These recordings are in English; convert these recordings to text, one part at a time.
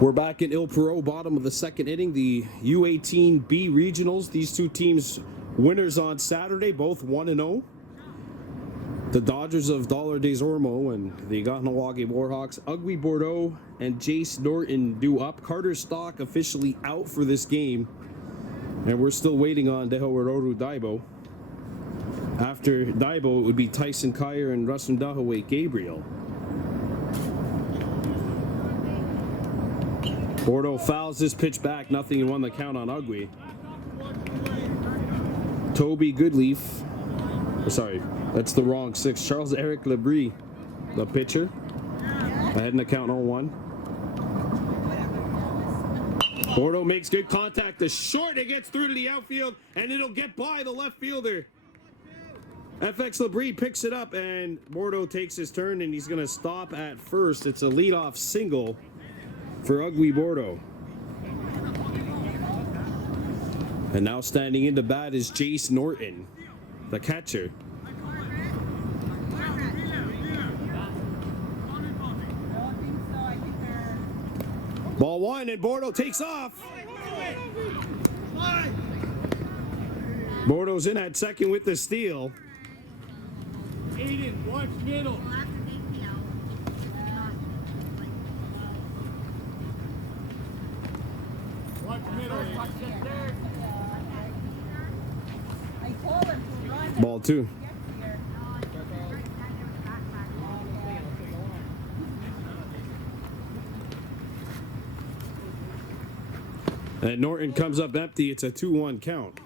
We're back in Il Perot, bottom of the second inning. The U18 B regionals. These two teams winners on Saturday, both 1-0. The Dodgers of Dollar Des Ormeaux and the Kahnawake Warhawks. Ugly Bordeaux and Jace Norton due up. Carter Stock officially out for this game. And we're still waiting on Dehowaroru Daibo. After Daibo, it would be Tyson Kyer and Rasundahaway Gabriel. Bordeaux fouls this pitch back, nothing and 1 the count on Ugly. Toby Goodleaf, sorry, that's the wrong 6. Charles Eric Labrie, the pitcher, ahead in the count 0-1. Bordeaux makes good contact to short, it gets through to the outfield, and it'll get by the left fielder. FX Labrie picks it up, and Bordeaux takes his turn, and he's going to stop at first. It's a leadoff single for Ugly Bordeaux. And now standing into bat is Jace Norton, the catcher. Ball 1 and Bordeaux takes off. Bordeaux's in at second with the steal. Aiden, watch middle. Ball 2. And Norton comes up empty. It's a 2-1 count.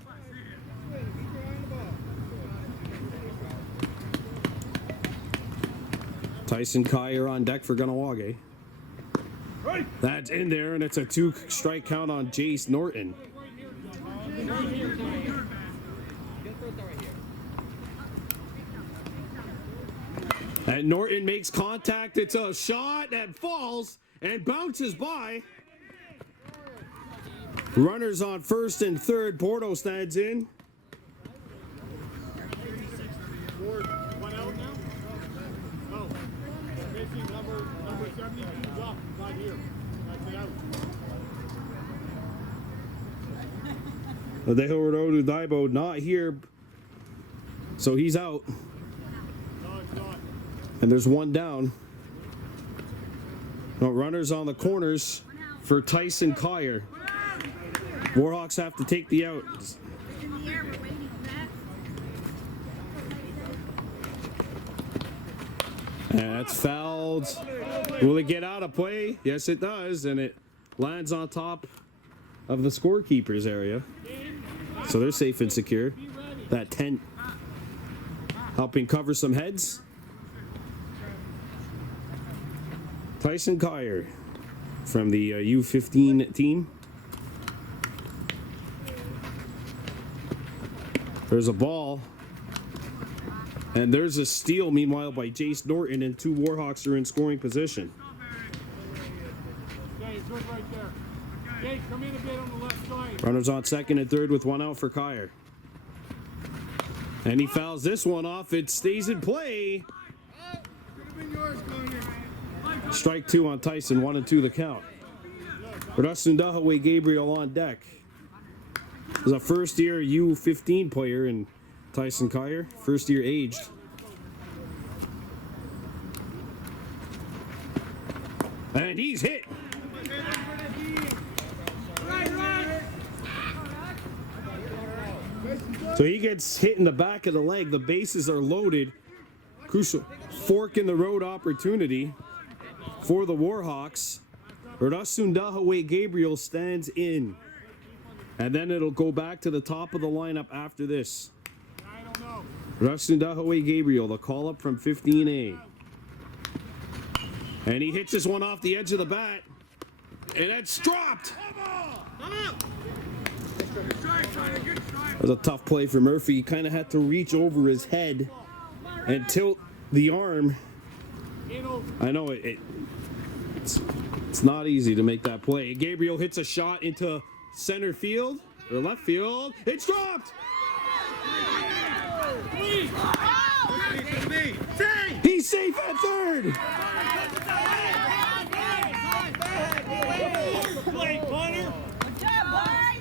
Tyson Kyer on deck for Kahnawake. That's in there, and it's a 2-strike count on Jace Norton. And Norton makes contact. It's a shot that falls and bounces by. Runners on first and third. Bordeaux stands in. One out now? No. Missing number 72 is up. Not here. That's it out. Dehowaroru Daibo not here. So he's out. No, it's not. And there's one down. No, runners on the corners for Tyson Kyer. Warhawks have to take the out. And that's fouled. Will it get out of play? Yes, it does. And it lands on top of the scorekeeper's area. So they're safe and secure. That tent helping cover some heads. Tyson Kyer from the U15 team. There's a ball. And there's a steal, meanwhile, by Jace Norton, and 2 Warhawks are in scoring position. Okay, it's right there. Okay, come in a bit on the left side. Runners on second and third with 1 out for Kyer. And he fouls this one off. It stays in play. Strike 2 on Tyson, 1-2 the count. Rasundahaway Gabriel on deck. There's a first-year U15 player in Tyson Kyer, first-year aged. And he's hit. So he gets hit in the back of the leg. The bases are loaded. Crucial fork in the road opportunity for the Warhawks. Rasundahaway Gabriel stands in. And then it'll go back to the top of the lineup after this. Rasundahaway Gabriel, the call-up from 15A. And he hits this one off the edge of the bat. And that's dropped. That was a tough play for Murphy. He kind of had to reach over his head and tilt the arm. I know it's not easy to make that play. Gabriel hits a shot into center field or left field. It's dropped. He's safe at third.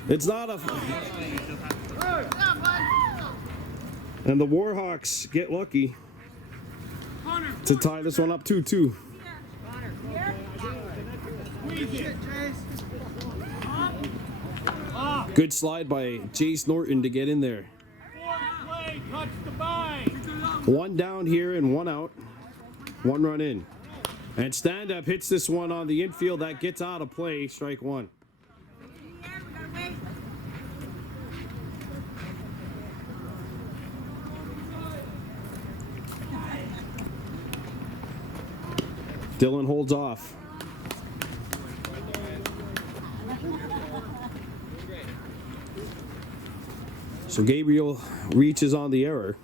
It's not a... And the Warhawks get lucky to tie this one up 2-2. Good slide by Jace Norton to get in there. One down here and one out. One run in. And stand-up hits this one on the infield. That gets out of play. Strike one. Dylan holds off. So Gabriel reaches on the error.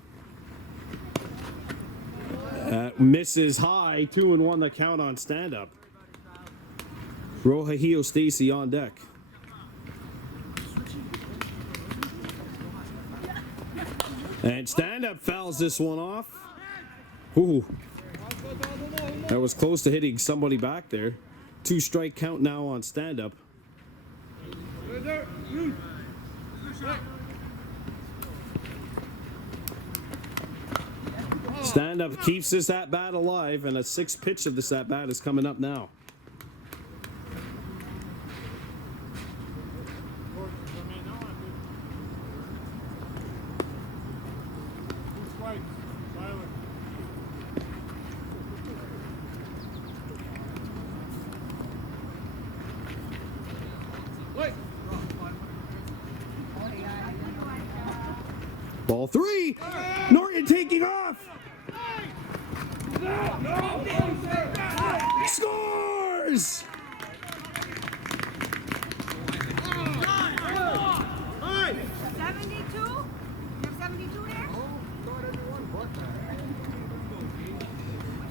Misses high, 2-1 the count on stand-up. Rohahio Stacy on deck. And stand-up fouls this one off. Ooh. That was close to hitting somebody back there. 2-strike count now on stand-up. Stand-up keeps this at-bat alive, and a 6th pitch of this at-bat is coming up now. Ball 3. Norton taking off. Scores!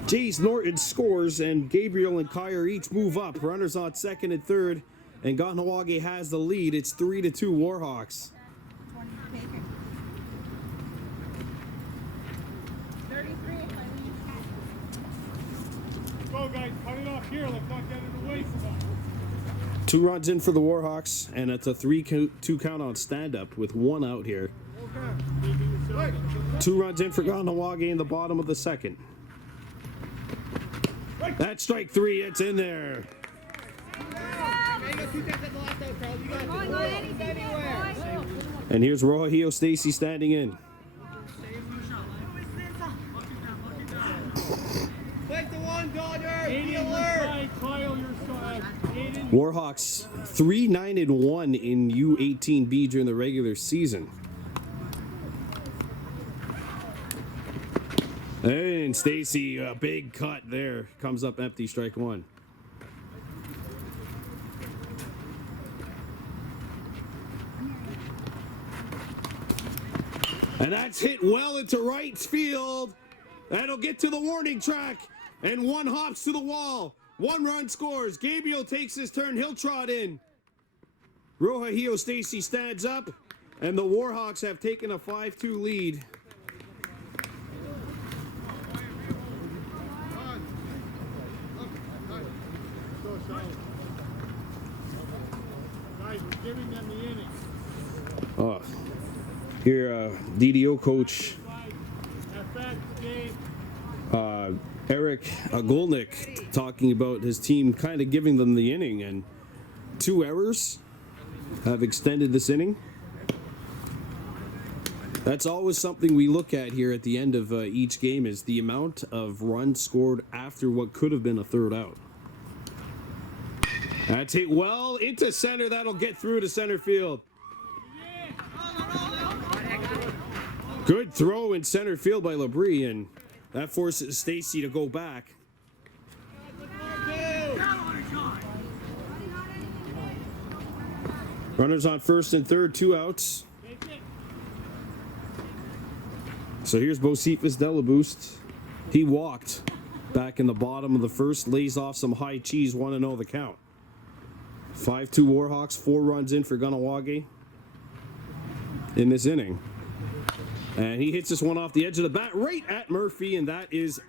Jace Norton scores, and Gabriel and Kyer each move up. Runners on second and third, and Kahnawake has the lead. It's 3-2 Warhawks. Go, guys, cut it off here. Let's not get it away from us. 2 runs in for the Warhawks, and it's a 3-2 count on stand-up with 1 out here. 2 runs in for Kahnawake in the bottom of the second. That's strike 3. It's in there. And here's Rohahio Stacy standing in. Warhawks 3-9-1 in U18B during the regular season. And Stacy, a big cut there. Comes up empty, strike 1. And that's hit well into right field. That'll get to the warning track. And 1 hops to the wall. 1 run scores. Gabriel takes his turn. He'll trot in. Rohahio Stacy stands up. And the Warhawks have taken a 5-2 lead. Guys, we're giving them the innings. Here, DDO coach Eric Golnick talking about his team kind of giving them the inning, and 2 errors have extended this inning. That's always something we look at here at the end of each game, is the amount of runs scored after what could have been a 3rd out. That's hit well into center. That'll get through to center field. Good throw in center field by Labrie, and that forces Stacy to go back. Runners on first and third, 2 outs. So here's Bocephus Delaboost. He walked back in the bottom of the first, lays off some high cheese, 1-0 the count. 5-2 Warhawks, 4 runs in for Kahnawake in this inning. And he hits this one off the edge of the bat right at Murphy, and that is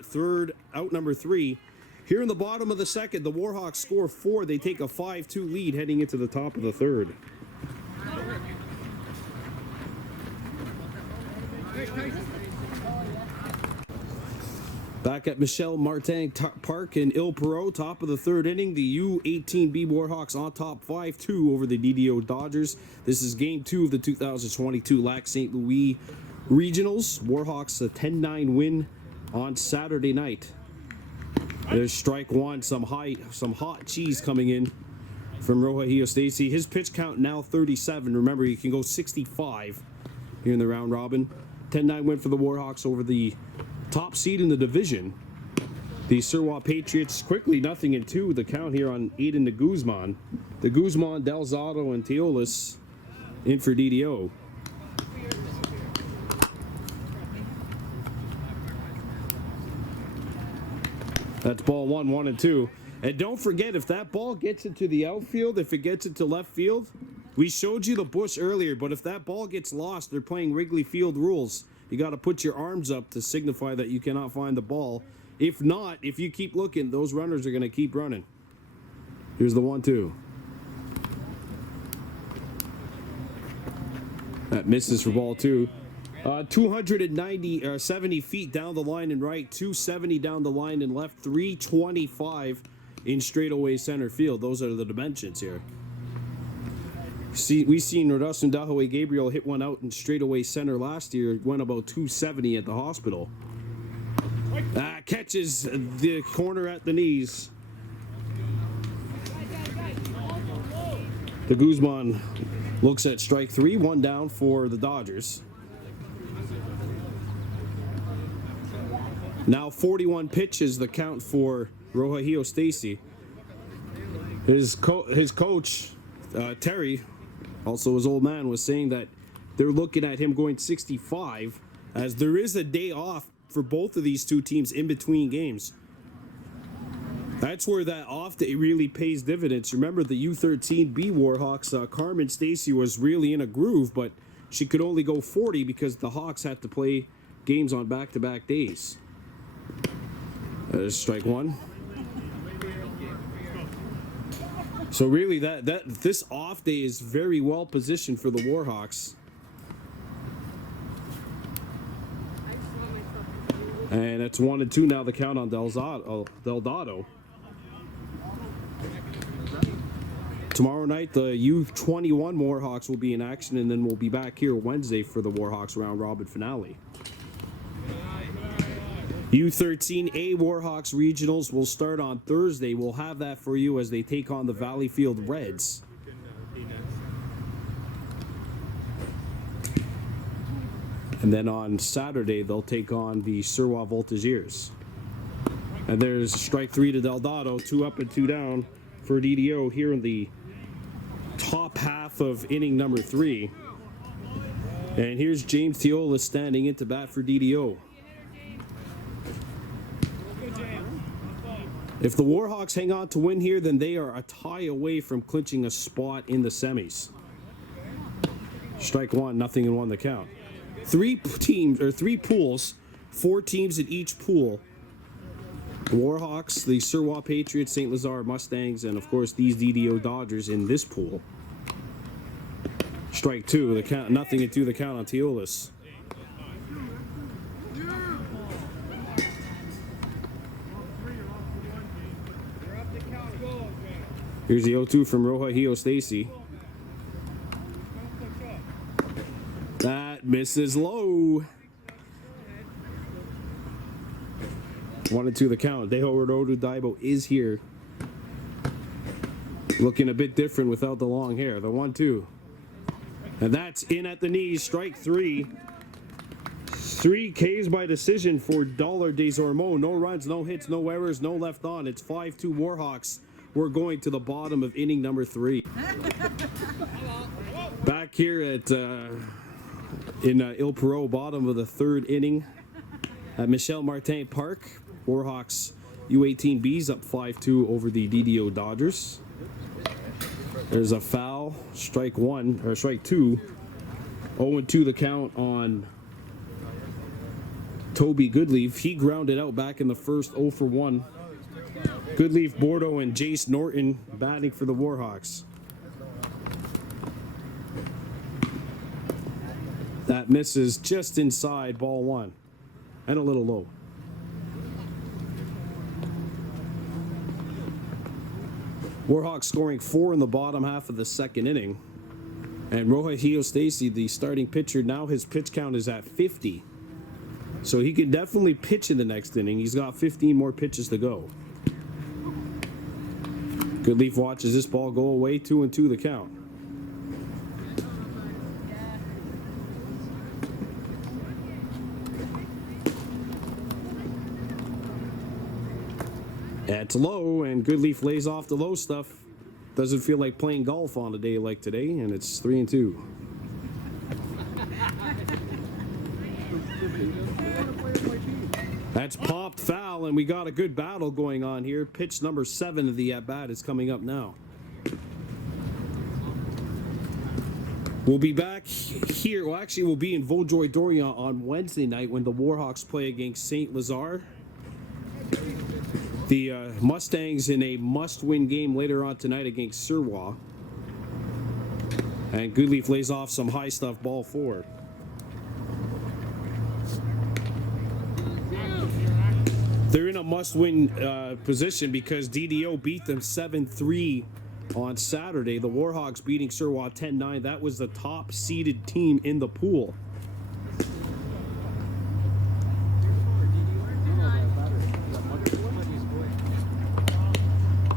out number 3. Here in the bottom of the second, the Warhawks score 4. They take a 5-2 lead heading into the top of the third. Back at Michel Martin Park in Ile Perot, top of the third inning, the U18B Warhawks on top 5-2 over the DDO Dodgers. This is game 2 of the 2022 Lac St. Louis Regionals. Warhawks a 10-9 win on Saturday night. There's strike one, some hot cheese coming in from Rohahio Stacy. His pitch count now 37. Remember, you can go 65 here in the round robin. 10-9 win for the Warhawks over the top seed in the division. The Surwa Patriots quickly 0-2. The count here on Aiden de Guzman. De Guzman, Delzato, and Teolis in for DDO. That's ball 1, 1-2. And don't forget, if that ball gets into the outfield, if it gets into left field, we showed you the bush earlier, but if that ball gets lost, they're playing Wrigley Field rules. You got to put your arms up to signify that you cannot find the ball. If not, if you keep looking, those runners are going to keep running. Here's the 1-2. That misses for ball 2. 70 feet down the line in right, 270 down the line in left, 325 in straightaway center field. Those are the dimensions here. See, we seen Rodustin Dahaway Gabriel hit one out in straightaway center last year. It went about 270 at the hospital. Catches the corner at the knees. De Guzman looks at strike 3, 1 down for the Dodgers. Now 41 pitches, the count for Rohahio Stacy. His coach, Terry, also his old man, was saying that they're looking at him going 65, as there is a day off for both of these two teams in between games. That's where that off day really pays dividends. Remember, the U13B Warhawks, Carmen Stacy was really in a groove, but she could only go 40 because the Hawks had to play games on back-to-back days. There's strike 1. So really, this off day is very well positioned for the Warhawks. And it's 1-2 now. The count on Delgado. Tomorrow night, the U21 Warhawks will be in action, and then we'll be back here Wednesday for the Warhawks round robin finale. U13A Warhawks Regionals will start on Thursday. We'll have that for you as they take on the Valleyfield Reds. And then on Saturday, they'll take on the Surwa Voltigeurs. And there's strike 3 to Delgado, 2 up and 2 down for DDO here in the top half of inning number 3. And here's James Teolis standing into bat for DDO. If the Warhawks hang on to win here, then they are a tie away from clinching a spot in the semis. Strike 1, 0-1 the count. 3 pools, 4 teams in each pool. The Warhawks, the Surwa Patriots, St. Lazare Mustangs, and of course these DDO Dodgers in this pool. Strike 2, the count, 0-2 the count on Teolis. Here's the 0-2 from Rohahio Stacy. That misses low. 1-2 the count. Deho Rododu Daibo is here. Looking a bit different without the long hair. The 1-2. And that's in at the knees. Strike 3. 3 Ks by decision for Dollar Des Ormeaux. No runs, no hits, no errors, no left on. It's 5-2 Warhawks. We're going to the bottom of inning number 3. Back here at in Ile Perot, bottom of the 3rd inning at Michel Martin Park. Warhawks U18Bs up 5-2 over the DDO Dodgers. There's a foul, strike 1 or strike 2. 0-2 the count on Toby Goodleaf. He grounded out back in the first, 0 for 1. Goodleaf, Bordeaux, and Jace Norton batting for the Warhawks. That misses just inside, ball one, and a little low. Warhawks scoring 4 in the bottom half of the second inning. And Rogelio Stacy, the starting pitcher, now his pitch count is at 50. So he can definitely pitch in the next inning. He's got 15 more pitches to go. Goodleaf watches this ball go away, 2-2 the count. That's low, and Goodleaf lays off the low stuff. Doesn't feel like playing golf on a day like today, and it's 3-2. That's popped foul, and we got a good battle going on here. Pitch number 7 of the at-bat is coming up now. We'll be back here. Well, actually, we'll be in Vaudreuil-Dorion on Wednesday night when the Warhawks play against St. Lazare. The Mustangs in a must-win game later on tonight against Surwa. And Goodleaf lays off some high stuff, ball 4. They're in a must-win position because DDO beat them 7-3 on Saturday. The Warhawks beating Surwa 10-9. That was the top-seeded team in the pool.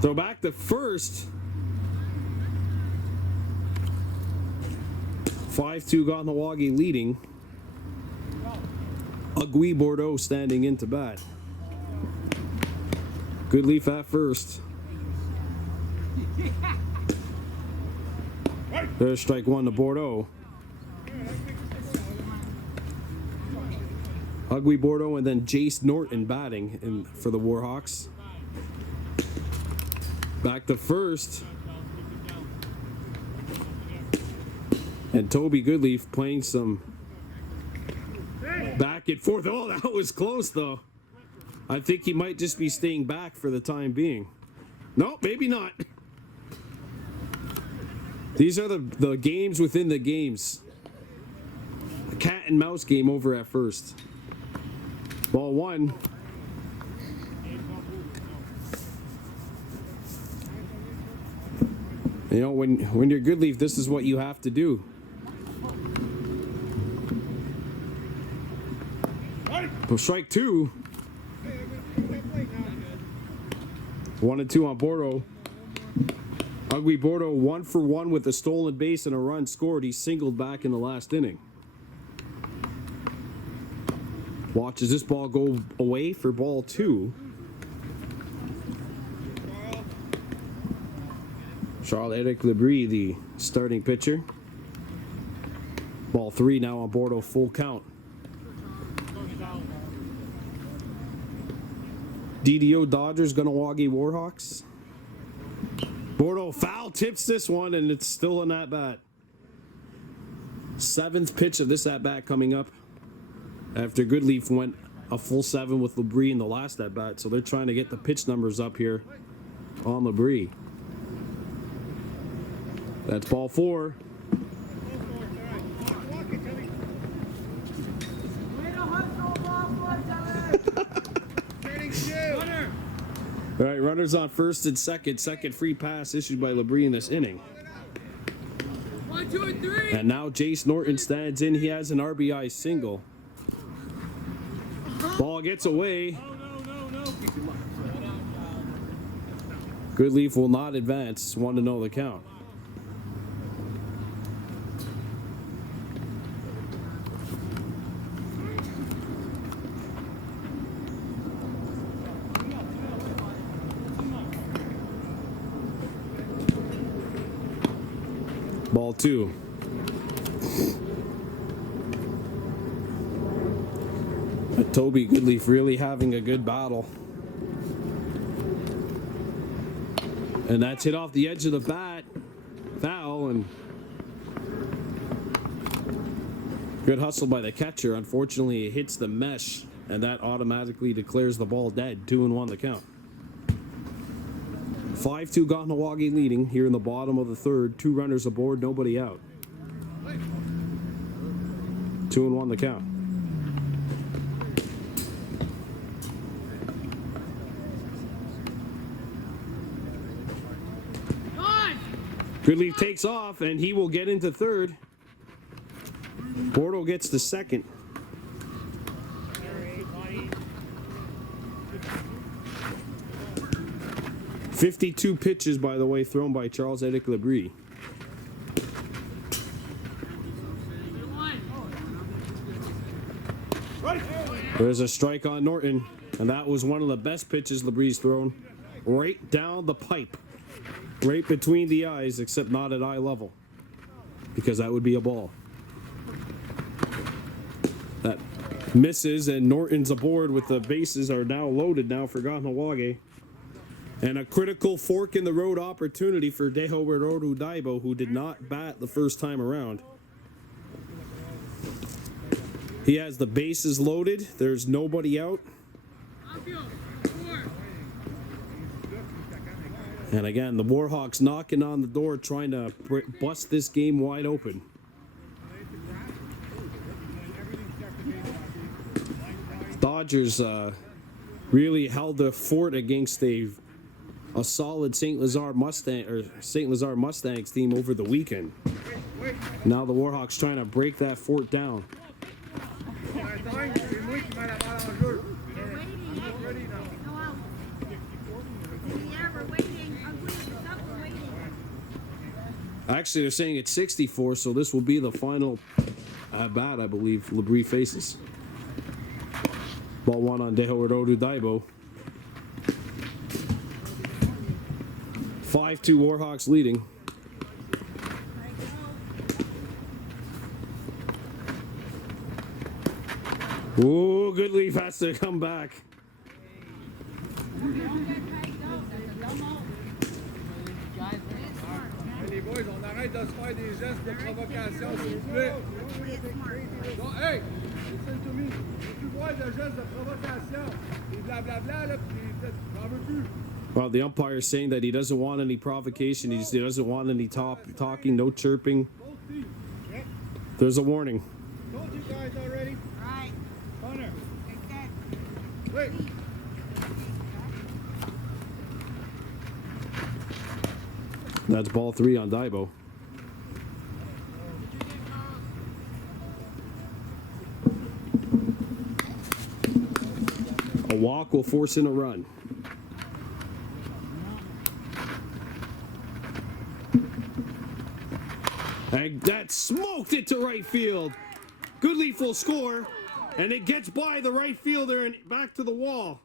Throw back to first. 5-2 Kahnawake leading. Ugly Bordeaux standing into bat. Goodleaf at first. There's strike 1 to Bordeaux. Ugly Bordeaux and then Jace Norton batting for the Warhawks. Back to first. And Toby Goodleaf playing some back and forth. Oh, that was close though. I think he might just be staying back for the time being. No, maybe not. These are the games within the games. A cat and mouse game over at first. Ball 1. You know, when you're Goodleaf, this is what you have to do. So strike 2. 1-2 on Bordeaux. Ugly Bordeaux 1 for 1 with a stolen base and a run scored. He singled back in the last inning. Watches this ball go away for ball 2. Charles-Eric Lebris, the starting pitcher. Ball 3 now on Bordeaux, full count. DDO Dodgers, Kahnawake Warhawks. Bordeaux foul tips this one, and it's still an at-bat. 7th pitch of this at-bat coming up after Goodleaf went a full 7 with Lebris in the last at-bat, so they're trying to get the pitch numbers up here on Lebris. That's ball 4. All right, runners on first and second. Second free pass issued by Lebris in this inning. 1, 2, and 3. And now Jace Norton stands in. He has an RBI single. Ball gets away. Goodleaf will not advance. 1-0 the count. Ball 2. Toby Goodleaf really having a good battle. And that's hit off the edge of the bat. Foul, and good hustle by the catcher. Unfortunately, it hits the mesh, and that automatically declares the ball dead. 2-1 the count. 5-2 Kahnawake leading here in the bottom of the third. 2 runners aboard, nobody out. 2-1 the count. Goodleaf takes off, and he will get into third. Bordeaux gets the second. .52 pitches, by the way, thrown by Charles-Éric Labrie. There's a strike on Norton, and that was one of the best pitches Labrie's thrown. Right down the pipe. Right between the eyes, except not at eye level, because that would be a ball. That misses, and Norton's aboard with the bases are now loaded now for Kahnawake. And a critical fork in the road opportunity for Deho Daibo, who did not bat the first time around. He has the bases loaded. There's nobody out. And again, the Warhawks knocking on the door, trying to bust this game wide open. Dodgers really held the fort against a solid St. Lazare Mustangs team over the weekend. Now the Warhawks trying to break that fort down. Actually, they're saying it's 64, so this will be the final at-bat, I believe, Labrie faces. Ball one on Deho Daibo. 5-2 Warhawks leading. Oh, Goodleaf has to come back. Les boys, on arrête de se faire des gestes de provocation, s'il vous plaît. Donc, hey, listen to me. Tu vois le geste de provocation. Et blablabla, là, puis j'en veux plus. Well, the umpire is saying that he doesn't want any provocation. He doesn't want any talking, no chirping. There's a warning. Told you guys already. Right. Hunter. Wait. That's ball 3 on Daibo. A walk will force in a run. And that smoked it to right field. Goodleaf will score, and it gets by the right fielder and back to the wall.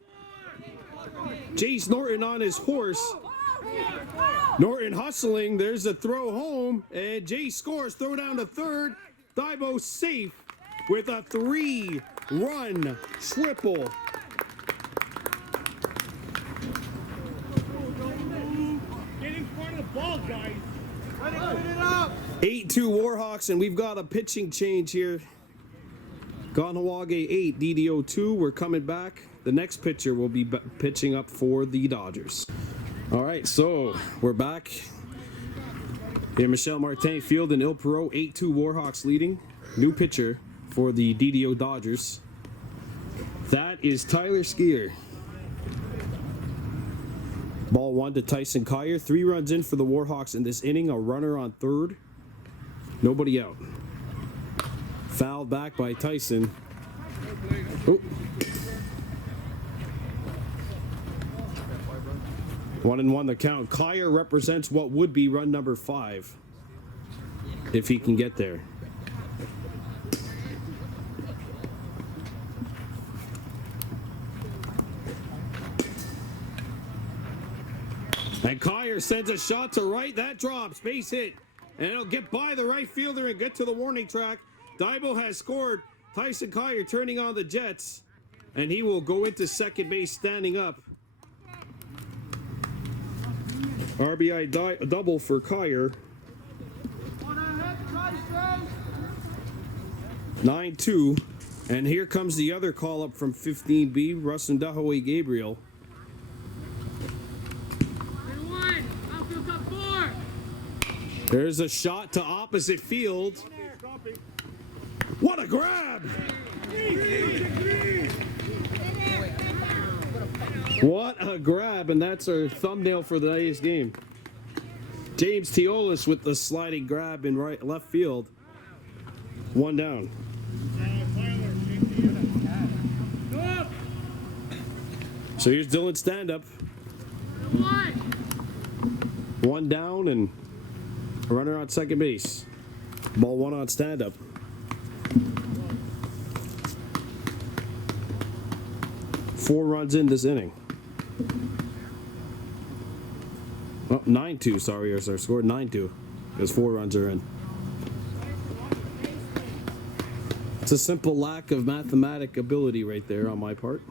Jace Norton on his horse. Norton hustling. There's a throw home, and Jace scores. Throw down to third. Daibo safe with a 3-run triple. Get in front of the ball, guys. Put it up. 8-2 Warhawks, and we've got a pitching change here. Kahnawake 8, DDO 2. We're coming back. The next pitcher will be pitching up for the Dodgers. All right, so we're back here. Michel Martin Field in Il Perot. 8-2 Warhawks leading. New pitcher for the DDO Dodgers. That is Tyler Skier. Ball 1 to Tyson Kyer. 3 runs in for the Warhawks in this inning. A runner on third. Nobody out. Fouled back by Tyson. Oh. 1-1 the count. Kyer represents what would be run number 5 if he can get there. And Kyer sends a shot to right. That drops. Base hit. And it'll get by the right fielder and get to the warning track. Daibo has scored. Tyson Kyer turning on the Jets. And he will go into second base standing up. RBI double for Kyer. 9-2. And here comes the other call up from 15B, Rustin Dahoe Gabriel. There's a shot to opposite field. What a grab! What a grab, and that's our thumbnail for the night's game. James Teolis with the sliding grab in left field. 1 down. So here's Dylan stand-up. 1 down and a runner on second base. Ball 1 on stand-up. Four runs in this inning. Oh, 9-2, sorry, our score 9-2 because 4 runs are in. It's a simple lack of mathematic ability right there on my part.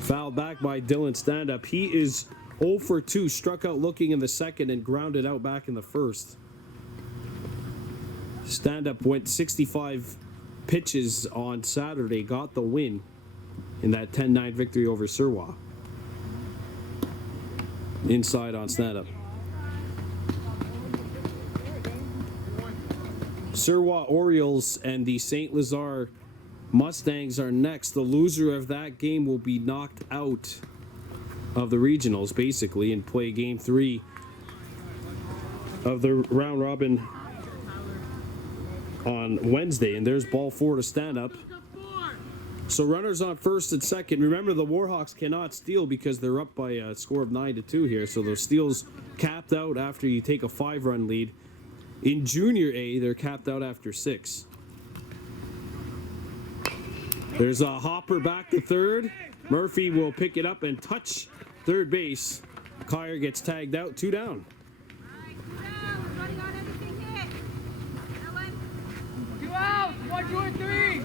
Fouled back by Dylan stand-up. He is 0 for 2, struck out looking in the second and grounded out back in the first. Stand-up went 65 pitches on Saturday, got the win in that 10-9 victory over Surwa. Inside on stand-up. Surwa Orioles and the St. Lazare Mustangs are next. The loser of that game will be knocked out of the regionals, basically, and play game 3 of the round robin on Wednesday. And there's ball 4 to stand up. So runners on first and second. Remember, the Warhawks cannot steal because they're up by a score of 9-2 here. So those steals capped out after you take a 5-run lead. In Junior A, they're capped out after 6. There's a hopper back to third. Murphy will pick it up and touch third base. Kyer gets tagged out, 2 down.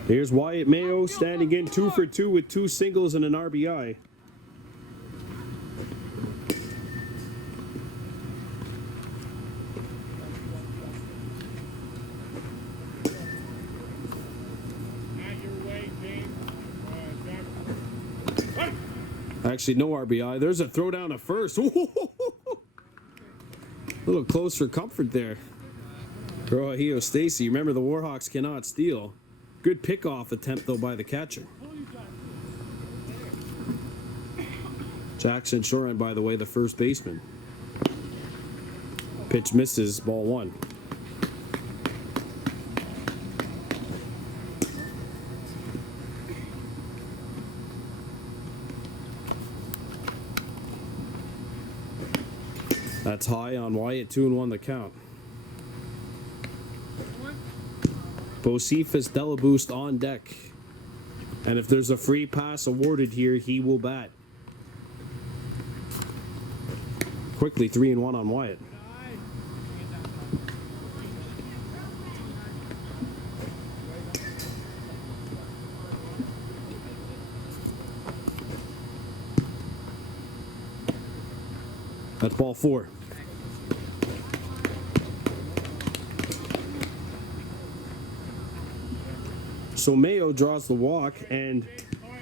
Here's Wyatt Mayo standing in 2 for 2 with 2 singles and an RBI. Actually, no RBI. There's a throw down to first. A little close for comfort there. Rohio Stacy. Remember, the Warhawks cannot steal. Good pickoff attempt, though, by the catcher. Jackson Shoren, by the way, the first baseman. Pitch misses, ball 1. That's high on Wyatt, 2-1 the count. Bocephus Delaboost on deck. And if there's a free pass awarded here, he will bat. Quickly 3-1 on Wyatt. That's ball 4. So Mayo draws the walk, and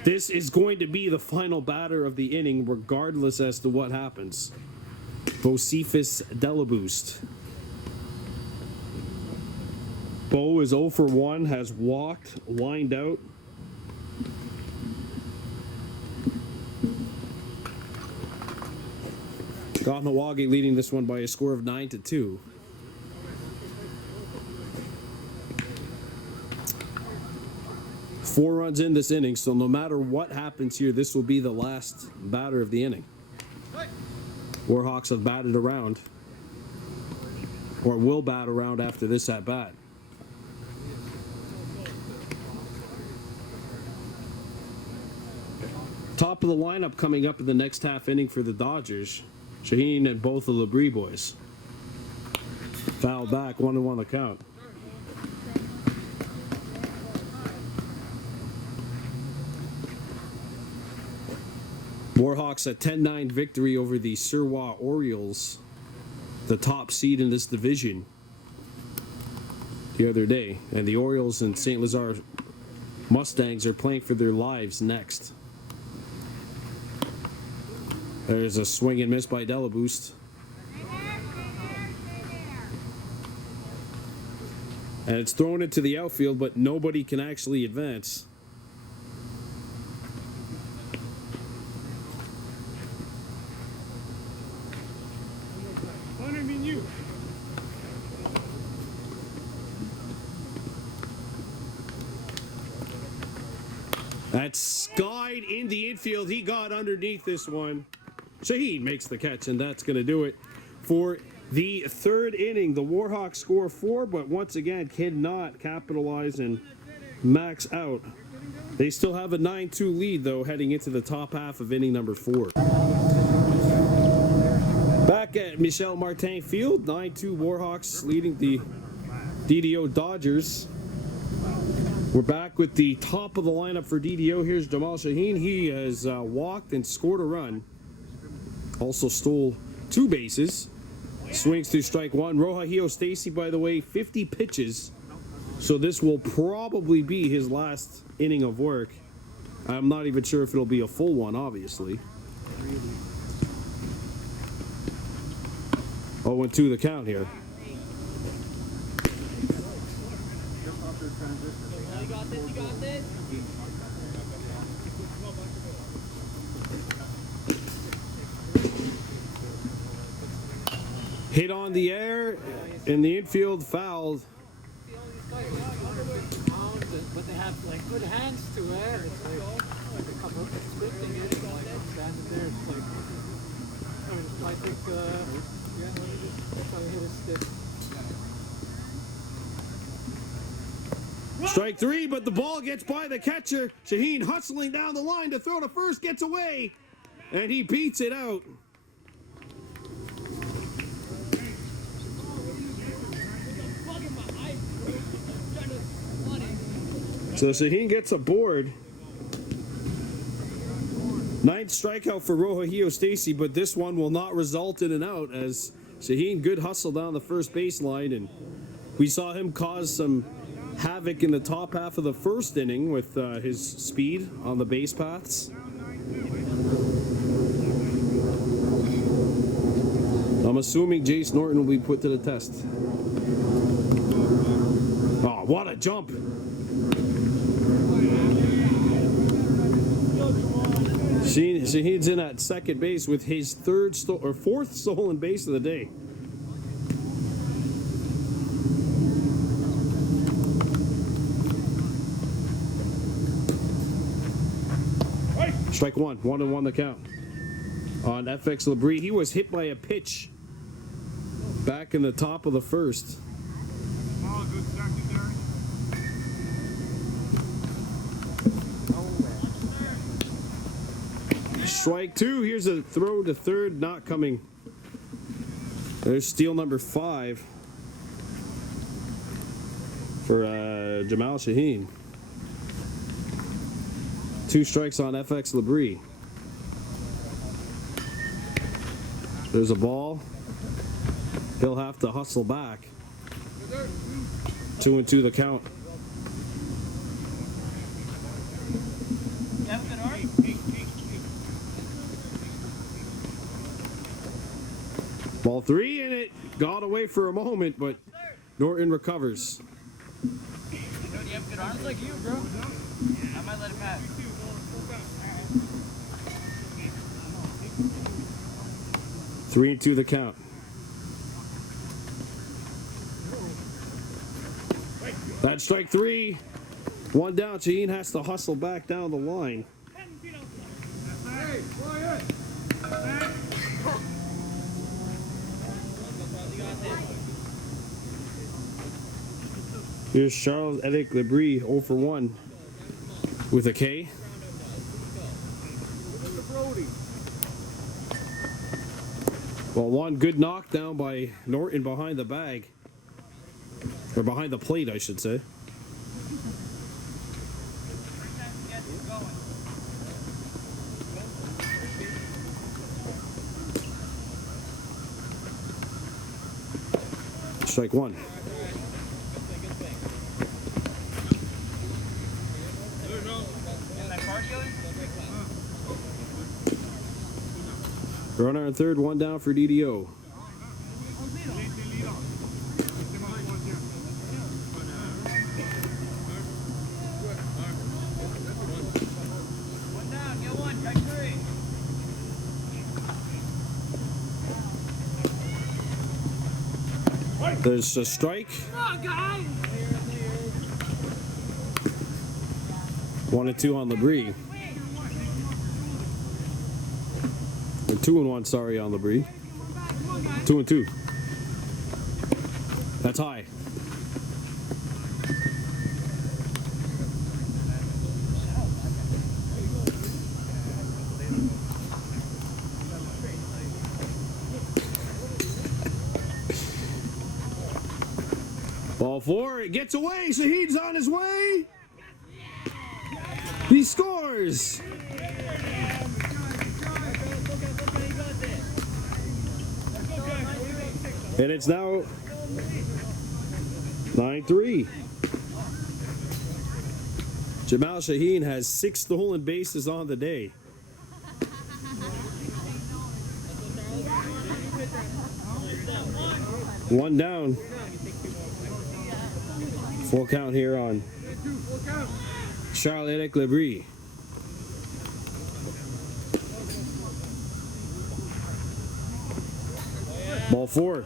this is going to be the final batter of the inning, regardless as to what happens. Bocephus Delaboost. Bo is 0 for 1, has walked, lined out. Kahnawake leading this one by a score of 9-2. Four runs in this inning, so no matter what happens here, this will be the last batter of the inning. Warhawks have batted around, or will bat around after this at bat. Top of the lineup coming up in the next half inning for the Dodgers. Shaheen and both the Labrie boys. Foul back, 1-1 the count. Warhawks a 10-9 victory over the Surwa Orioles, the top seed in this division, the other day. And the Orioles and St. Lazare Mustangs are playing for their lives next. There's a swing and miss by Delaboost. And it's thrown into the outfield, but nobody can actually advance. That's skied in the infield. He got underneath this one. Shaheen makes the catch, and that's going to do it for the third inning. The Warhawks score 4, but once again cannot capitalize and max out. They still have a 9-2 lead, though, heading into the top half of inning number 4. Back at Michel Martin Field, 9-2 Warhawks leading the DDO Dodgers. We're back with the top of the lineup for DDO. Here's Jamal Shaheen. He has walked and scored a run. Also stole 2 bases. Swings through strike 1. Rohahio Stacy, by the way, 50 pitches. So this will probably be his last inning of work. I'm not even sure if it'll be a full one, obviously. 0-2 the count here. You got this, you got this. Hit on the air, in the infield, fouled. But they have like good hands to it. It's like a couple of splitting it, like standing there. It's like, I mean, I think, yeah, trying to hit a stick. Strike 3, but the ball gets by the catcher. Shaheen hustling down the line to throw to first, gets away, and he beats it out. So Shaheen gets a board. 9th strikeout for Rohahio Stacy, but this one will not result in an out as Shaheen, good hustle down the first baseline, and we saw him cause some havoc in the top half of the first inning with his speed on the base paths. I'm assuming Jace Norton will be put to the test. Oh, what a jump! Shaheen's in at second base with his fourth stolen base of the day. Strike 1, 1-1 the count. On FX Labrie, he was hit by a pitch back in the top of the first. Oh, good secondary. Strike 2, here's a throw to third, not coming. There's steal number 5 for Jamal Shaheen. 2 strikes on FX Labrie. There's a ball. He'll have to hustle back. 2-2 the count. Ball 3, and it got away for a moment, but Norton recovers. You have good arms like you, bro. I might let it pass. 3-2 the count. That's strike 3. 1 down. Shaheen has to hustle back down the line. Hey, quiet. Here's Charles-Eric Labrie 0 for 1 with a K. Well, one good knockdown by Norton behind the bag. Or behind the plate, I should say. Strike 1. Runner on third, 1 down for DDO. There's a strike. 1-2 on Labrie. Or 2-1, sorry, on Labrie. 2-2. That's high. Ball 4, it gets away. Shahid's on his way. He scores. And it's now 9-3. Jamal Shaheen has 6 stolen bases on the day. One down. Full count here on Charles-Éric Labrie. Ball 4.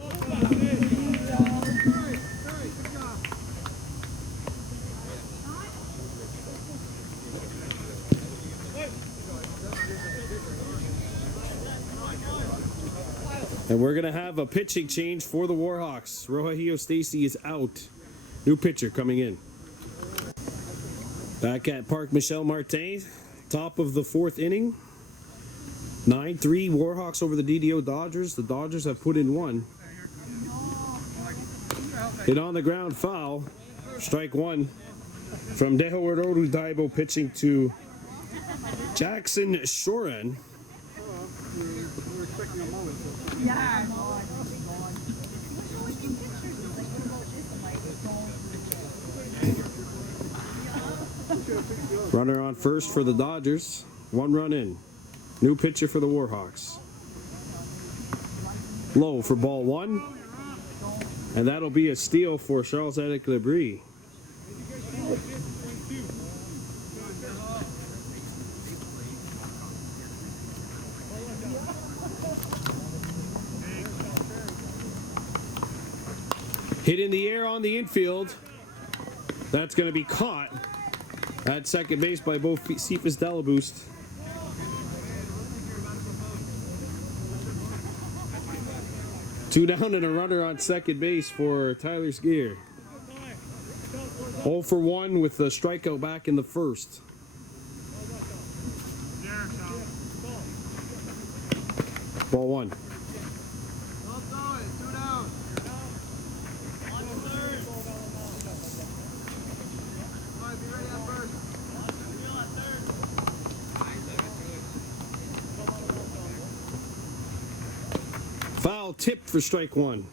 And we're going to have a pitching change for the Warhawks. Rogelio Stacy is out. New pitcher coming in. Back at Park Michel Martin, top of the 4th inning. 9-3 Warhawks over the DDO Dodgers. The Dodgers have put in 1. Hit on the ground, foul. Strike 1 from Dehorodou Daibo pitching to Jackson Shoren. We're expecting a moment. Yeah. Runner on first for the Dodgers. 1 run in. New pitcher for the Warhawks. Low for ball 1. And that'll be a steal for Charles-Éric Labrie. Hit in the air on the infield. That's going to be caught at second base by both Cephas Delaboost. Two down and a runner on second base for Tyler Skier. 0 for 1 with the strikeout back in the first. Ball 1. Foul tipped for strike 1.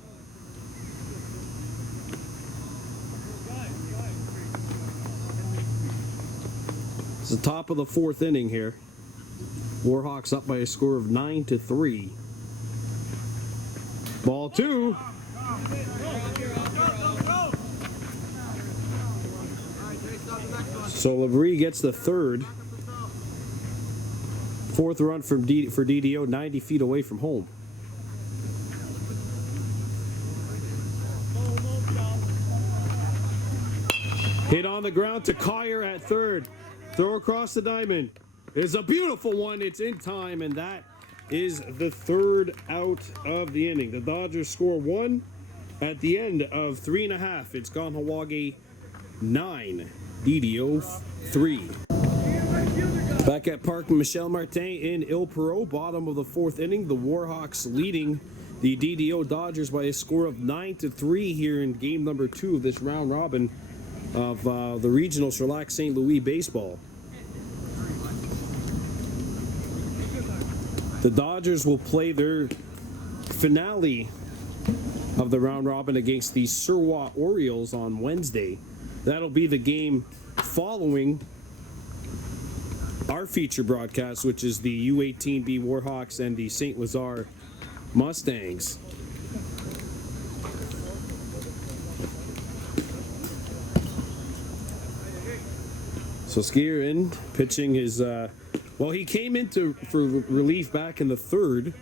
It's the top of the 4th inning here. Warhawks up by a score of 9-3. Ball 2. So Labrie gets the 3rd. 4th run for DDO, 90 feet away from home. Hit on the ground to Collier at 3rd. Throw across the diamond. It's a beautiful one. It's in time, and that is the 3rd out of the inning. The Dodgers score 1 at the end of 3.5. It's Kahnawake 9, DDO 3. Back at Park Michel Martin in Il Perot, bottom of the 4th inning. The Warhawks leading the DDO Dodgers by a score of 9-3 here in game number 2 of this round robin of the regionals for Lac St. Louis baseball. The Dodgers will play their finale of the round robin against the Surwa Orioles on Wednesday. That'll be the game following our feature broadcast, which is the U18 B Warhawks and the St. Lazare Mustangs. So Skier in, pitching his, well, he came into for relief back in the 3rd.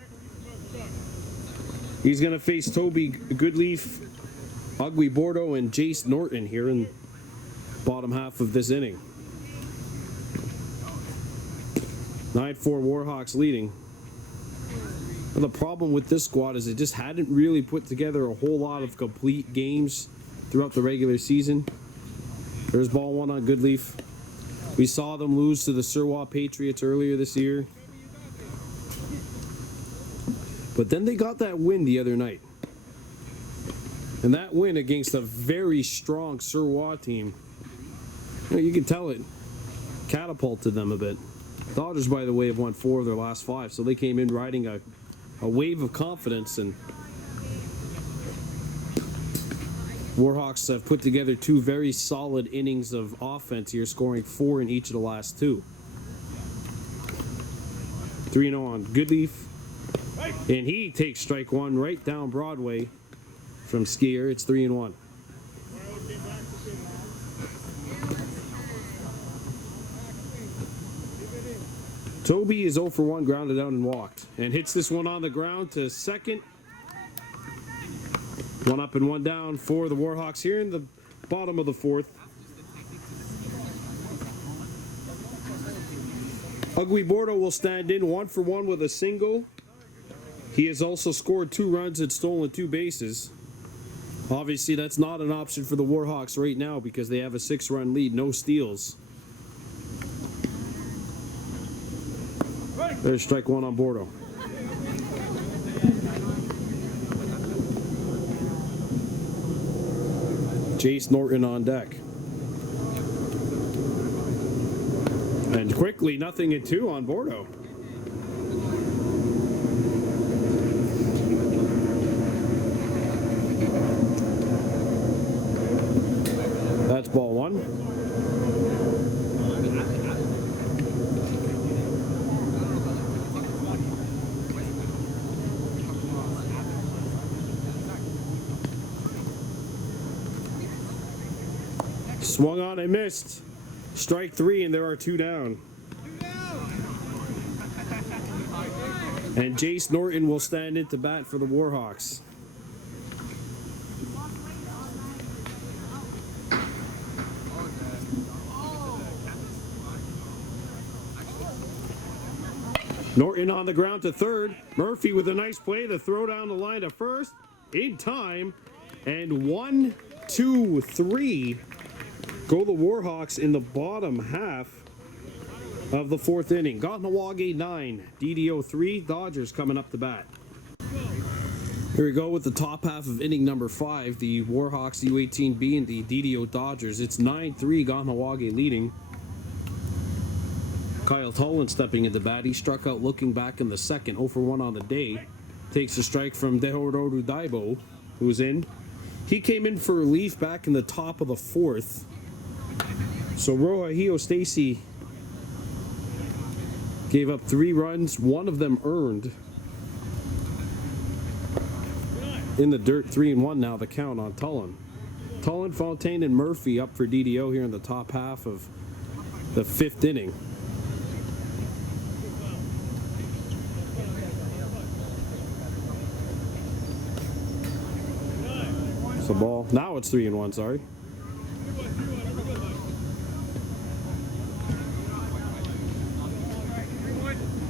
He's going to face Toby Goodleaf Ugly Bordeaux and Jace Norton here in bottom half of this inning. 9-4 Warhawks leading. And the problem with this squad is it just hadn't really put together a whole lot of complete games throughout the regular season. There's ball one on Goodleaf. We saw them lose to the Surwa Patriots earlier this year. But then they got that win the other night. And that win against a very strong Surwa team, you can tell it catapulted them a bit. Dodgers, by the way, have won 4 of their last 5, so they came in riding a wave of confidence, and Warhawks have put together 2 very solid innings of offense here, scoring 4 in each of the last 2. 3-0 on Goodleaf, and he takes strike 1 right down Broadway from Skier. It's 3-1. Toby is 0 for 1, grounded out and walked, and hits this one on the ground to second. 1 up and 1 down for the Warhawks here in the bottom of the 4th. Ugly Bordeaux will stand in 1 for 1 with a single. He has also scored 2 runs and stolen 2 bases. Obviously, that's not an option for the Warhawks right now because they have a 6-run lead, no steals. There's strike 1 on Bordeaux. Jace Norton on deck. And quickly, 0-2 on Bordeaux. That's ball 1. Swung on and missed. Strike 3, and there are 2 down. And Jace Norton will stand in to bat for the Warhawks. Norton on the ground to third. Murphy with a nice play. The throw down the line to first in time. And 1, 2, 3 go the Warhawks in the bottom half of the 4th inning. Kahnawake 9, DDO 3. Dodgers coming up to bat. Here we go with the top half of inning number 5. The Warhawks, U18B, and the DDO Dodgers. It's 9-3, Kahnawake leading. Kyle Tolan stepping into bat. He struck out looking back in the 2nd, 0 for 1 on the day. Takes a strike from Dehorodu Daibo, who's in. He came in for relief back in the top of the 4th. So Rohahio Stacy gave up 3 runs, 1 of them earned. In the dirt, 3-1 now, the count on Tolan. Tolan, Fontaine, and Murphy up for DDO here in the top half of the 5th inning. The ball. Now it's 3-1, sorry.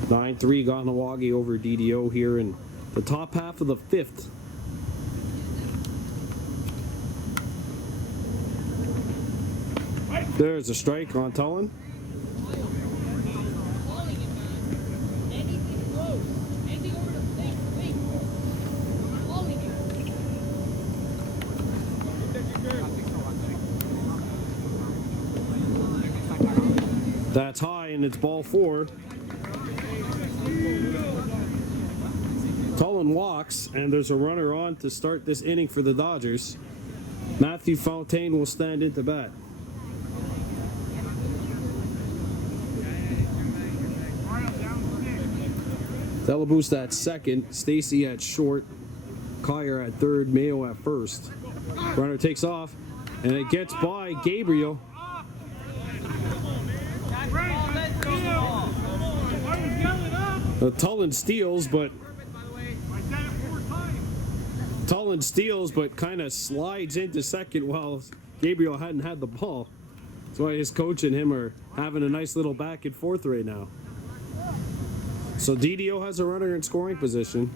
Nine 3 Kahnawake over DDO here in the top half of the 5th. There's a strike on Tolan. That's high, and it's ball 4. Tolan walks, and there's a runner on to start this inning for the Dodgers. Matthew Fontaine will stand into bat. Delaboost at second, Stacy at short, Kyer at third, Mayo at first. Runner takes off, and it gets by Gabriel. Tolan steals, but Tullen steals, but kind of slides into second while Gabriel hadn't had the ball. That's why his coach and him are having a nice little back and forth right now. So DDO has a runner in scoring position.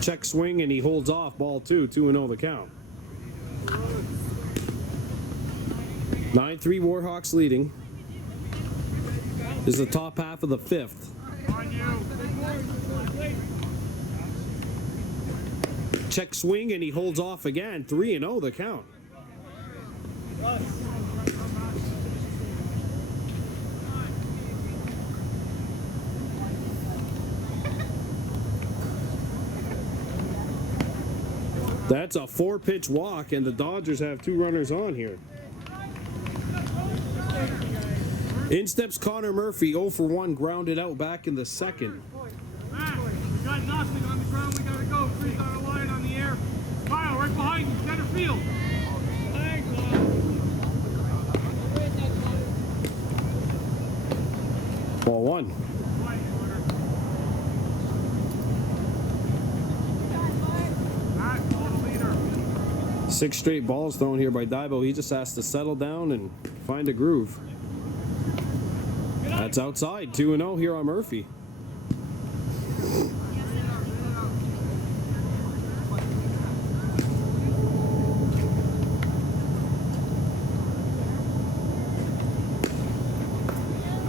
Check swing and he holds off, ball 2, 2-0 the count. 9-3 Warhawks leading. This is the top half of the 5th. Check swing and he holds off again, 3-0 the count. That's a 4-pitch walk, and the Dodgers have 2 runners on here. In steps Connor Murphy, 0 for 1, grounded out back in the 2nd. Matt, we got nothing on the ground. We gotta go. Freeze on a line on the air. Kyle, right behind you, center field. Ball 1. Matt, call the leader. 6 straight balls thrown here by Daibo. He just has to settle down and find a groove. That's outside, 2-0 here on Murphy.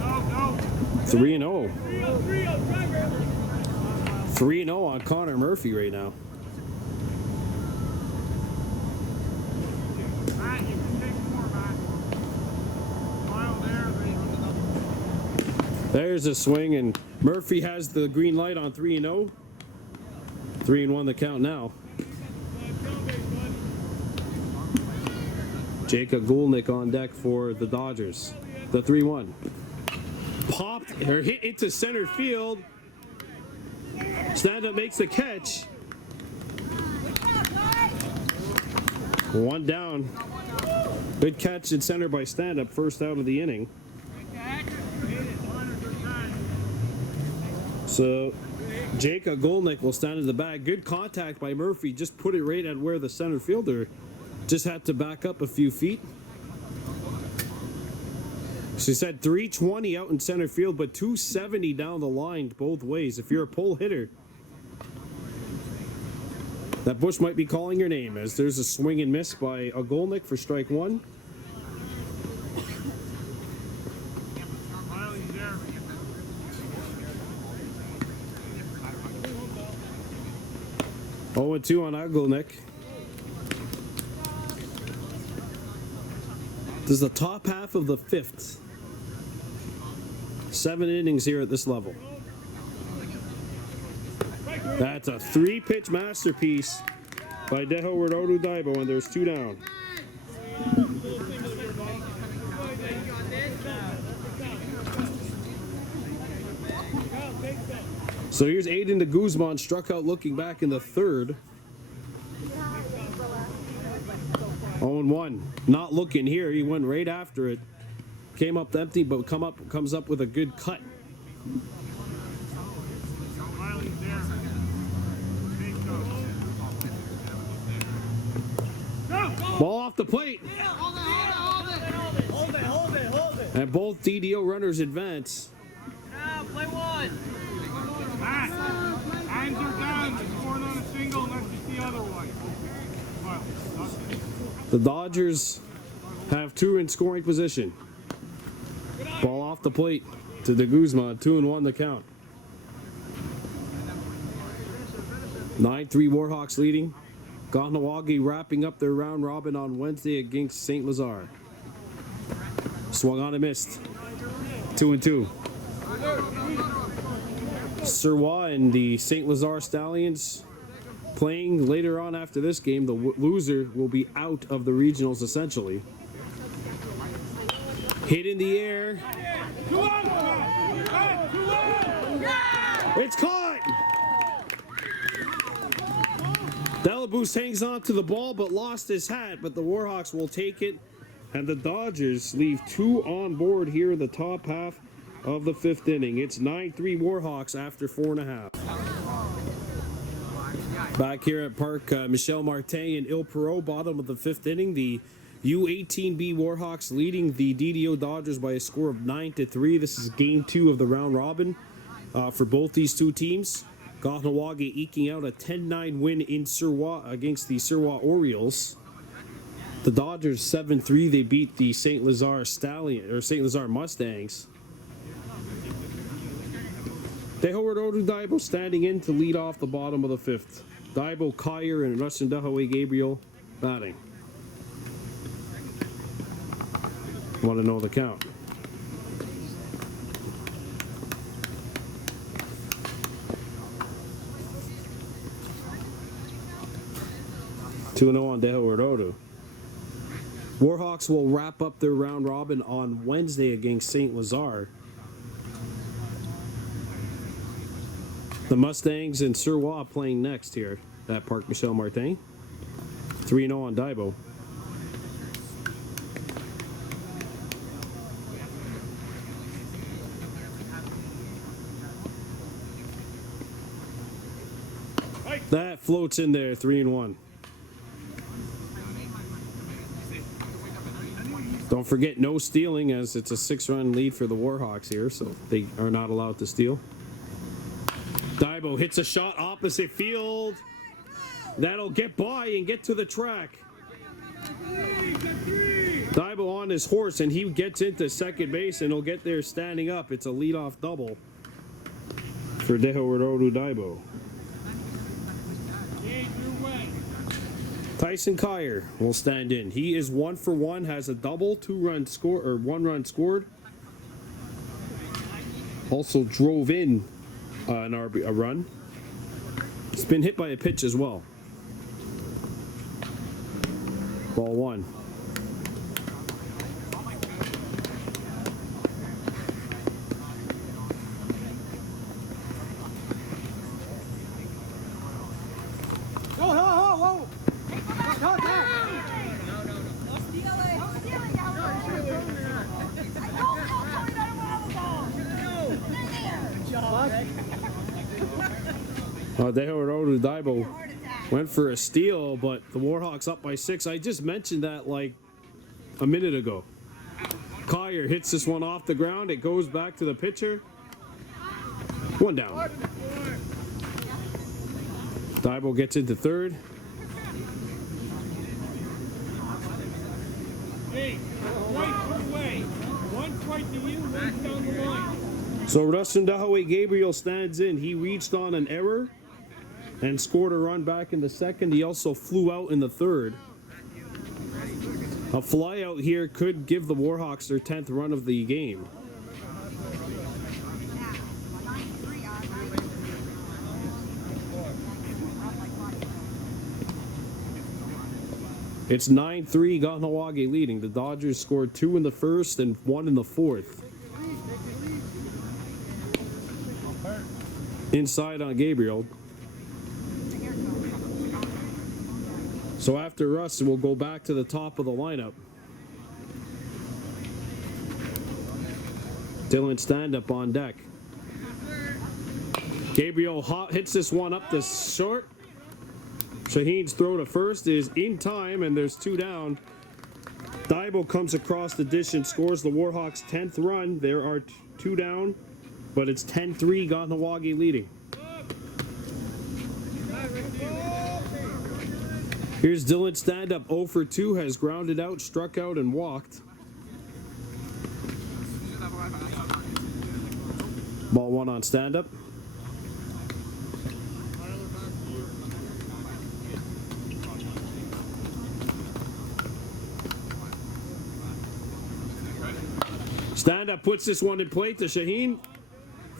No. 3-0. 3-0 on Connor Murphy right now. Matt, you can take more, Matt. Kyle there. There's a swing, and Murphy has the green light on 3-0. 3-1 the count now. Jacob Gulnick on deck for the Dodgers. The 3-1. Popped or hit into center field. Stand up makes the catch. 1 down. Good catch in center by stand up, first out of the inning. So Jacob Gulnick will stand in the bag. Good contact by Murphy. Just put it right at where the center fielder just had to back up a few feet. She said 320 out in center field, but 270 down the line both ways. If you're a pull hitter, that bush might be calling your name, as there's a swing and miss by a Gulnick for strike 1. Riley's there. Oh, 2 on Gulnick. This is the top half of the 5th. 7 innings here at this level. That's a 3-pitch masterpiece by Deho Rododu Daibo, and there's 2 down. So here's Aiden de Guzman, struck out looking back in the 3rd. 0-1. Not looking here. He went right after it. Came up empty, but comes up with a good cut. Riley's there. Go! Ball off the plate. Hold it. And both DDO runners advance. Now, play 1. Matt, hands are down. You're scoring on a single unless you see otherwise. Well, The Dodgers have 2 in scoring position. Ball off the plate to de Guzman, 2-1 the count. 9-3 Warhawks leading. Kahnawake wrapping up their round robin on Wednesday against St. Lazare. Swung on and missed. 2-2. Sirwa and the St. Lazare Stallions playing later on after this game. The loser will be out of the regionals essentially. Hit in the air. It's caught! Delaboost hangs on to the ball but lost his hat, but the Warhawks will take it, and the Dodgers leave 2 on board here in the top half of the 5th inning. It's 9-3 Warhawks after 4.5. Back here at Park Michel Martin and Il Perot, bottom of the 5th inning. The U18B Warhawks leading the DDO Dodgers by a score of 9-3. This is game 2 of the round robin for both these two teams. Kahnawake eking out a 10-9 win in Surwa against the Surwa Orioles. The Dodgers 7-3. They beat the St. Lazare Mustangs. Dehoward Odudaibo standing in to lead off the bottom of the 5th. Daibo, Kyer, and Rustin Dahaway Gabriel batting. Want to know the count? Two 2-0 on Dehoward Odu. Warhawks will wrap up their round robin on Wednesday against St. Lazare. The Mustangs and Surwa playing next here at Park Michel Martin. 3-0 on Daibo. That floats in there, 3-1. Don't forget, no stealing, as it's a 6-run lead for the Warhawks here, so they are not allowed to steal. Daibo hits a shot opposite field. That'll get by and get to the track. Daibo on his horse, and he gets into second base, and he'll get there standing up. It's a leadoff double for Dehoward Odu Daibo. Tyson Kyer will stand in. He is 1 for 1, has a double, 2-run score, or 1 run scored. Also drove in a run. He's been hit by a pitch as well. Ball 1. Dehoward Odu Daibo went for a steal, but the Warhawks up by 6. I just mentioned that like a minute ago. Kyer hits this one off the ground. It goes back to the pitcher. 1 down. Daibo gets into third. Hey, right way. One right to you, one down the line. So Rustin Dahaway Gabriel stands in. He reached on an error and scored a run back in the second. He also flew out in the third. A fly out here could give the Warhawks their 10th run of the game. It's 9-3 Kahnawake leading. The Dodgers scored 2 in the first and 1 in the fourth. Inside on Gabriel. So after Russ, we'll go back to the top of the lineup. Dylan stand-up on deck. Gabriel hits this one up the short. Shaheen's throw to first is in time, and there's 2 down. Daibo comes across the dish and scores the Warhawks' 10th run. There are 2 down, but it's 10-3 Kahnawake leading. Here's Dylan stand-up, 0 for 2, has grounded out, struck out, and walked. Ball 1 on stand-up. Stand-up puts this one in play to Shaheen.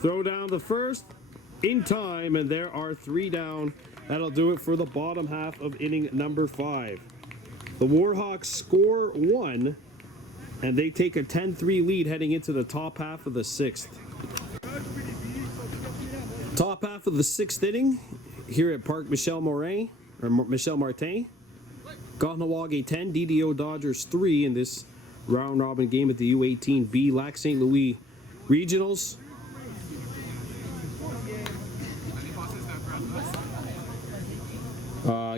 Throw down the first in time, and there are 3 down. That'll do it for the bottom half of inning number 5. The Warhawks score 1, and they take a 10-3 lead heading into the top half of the 6th. Top half of the 6th inning here at Park Michel Martin. Kahnawake 10, DDO Dodgers 3 in this round robin game at the U18B. Lac St. Louis regionals.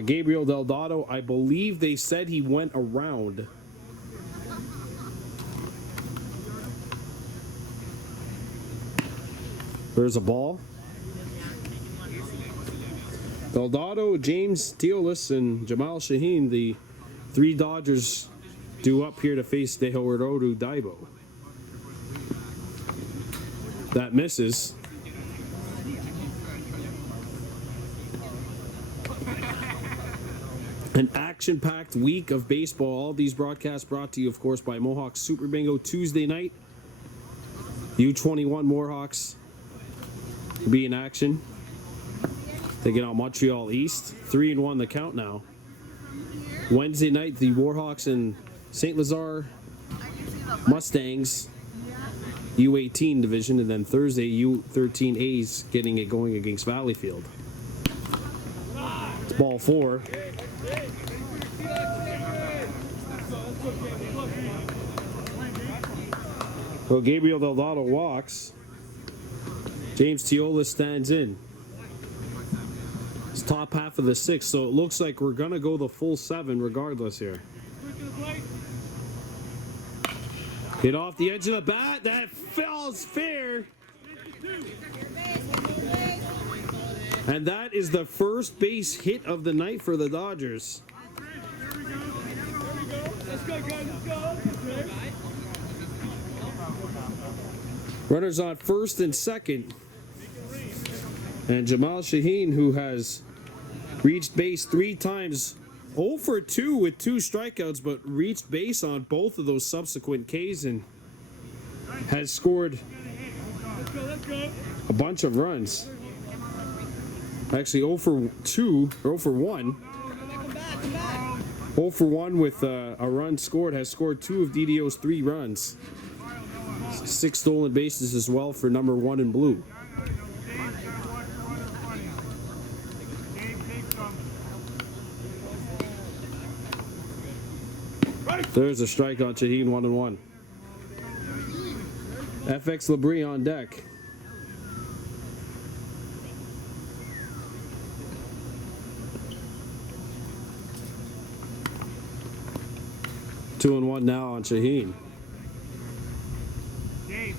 Gabriel Delgado, I believe they said he went around. There's a ball. Delgado, James Teolis, and Jamal Shaheen, the 3 Dodgers, due up here to face Dehorodou Daibo. That misses. An action-packed week of baseball. All these broadcasts brought to you, of course, by Mohawk Super Bingo Tuesday night. U21 Warhawks be in action. Taking on Montreal East. 3-1 the count now. Wednesday night, the Warhawks and St. Lazare Mustangs U18 division, and then Thursday U13 A's getting it going against Valleyfield. It's ball 4. So Gabriel Delgado walks. James Teolis stands in. It's top half of the 6th, so it looks like we're gonna go the full 7 regardless here. Hit off the edge of the bat. That falls fair. And that is the first base hit of the night for the Dodgers. Runners on first and second. And Jamal Shaheen, who has reached base 3 times, 0 for 2 with 2 strikeouts, but reached base on both of those subsequent Ks and has scored a bunch of runs. Actually 0 for 2, or 0 for 1. 0 for 1 with a run scored, has scored 2 of DDO's 3 runs. 6 stolen bases as well for number 1 in blue. There's a strike on Shaheen, 1-1. FX Labrie on deck. Two and 1 now on Shaheen. Dave,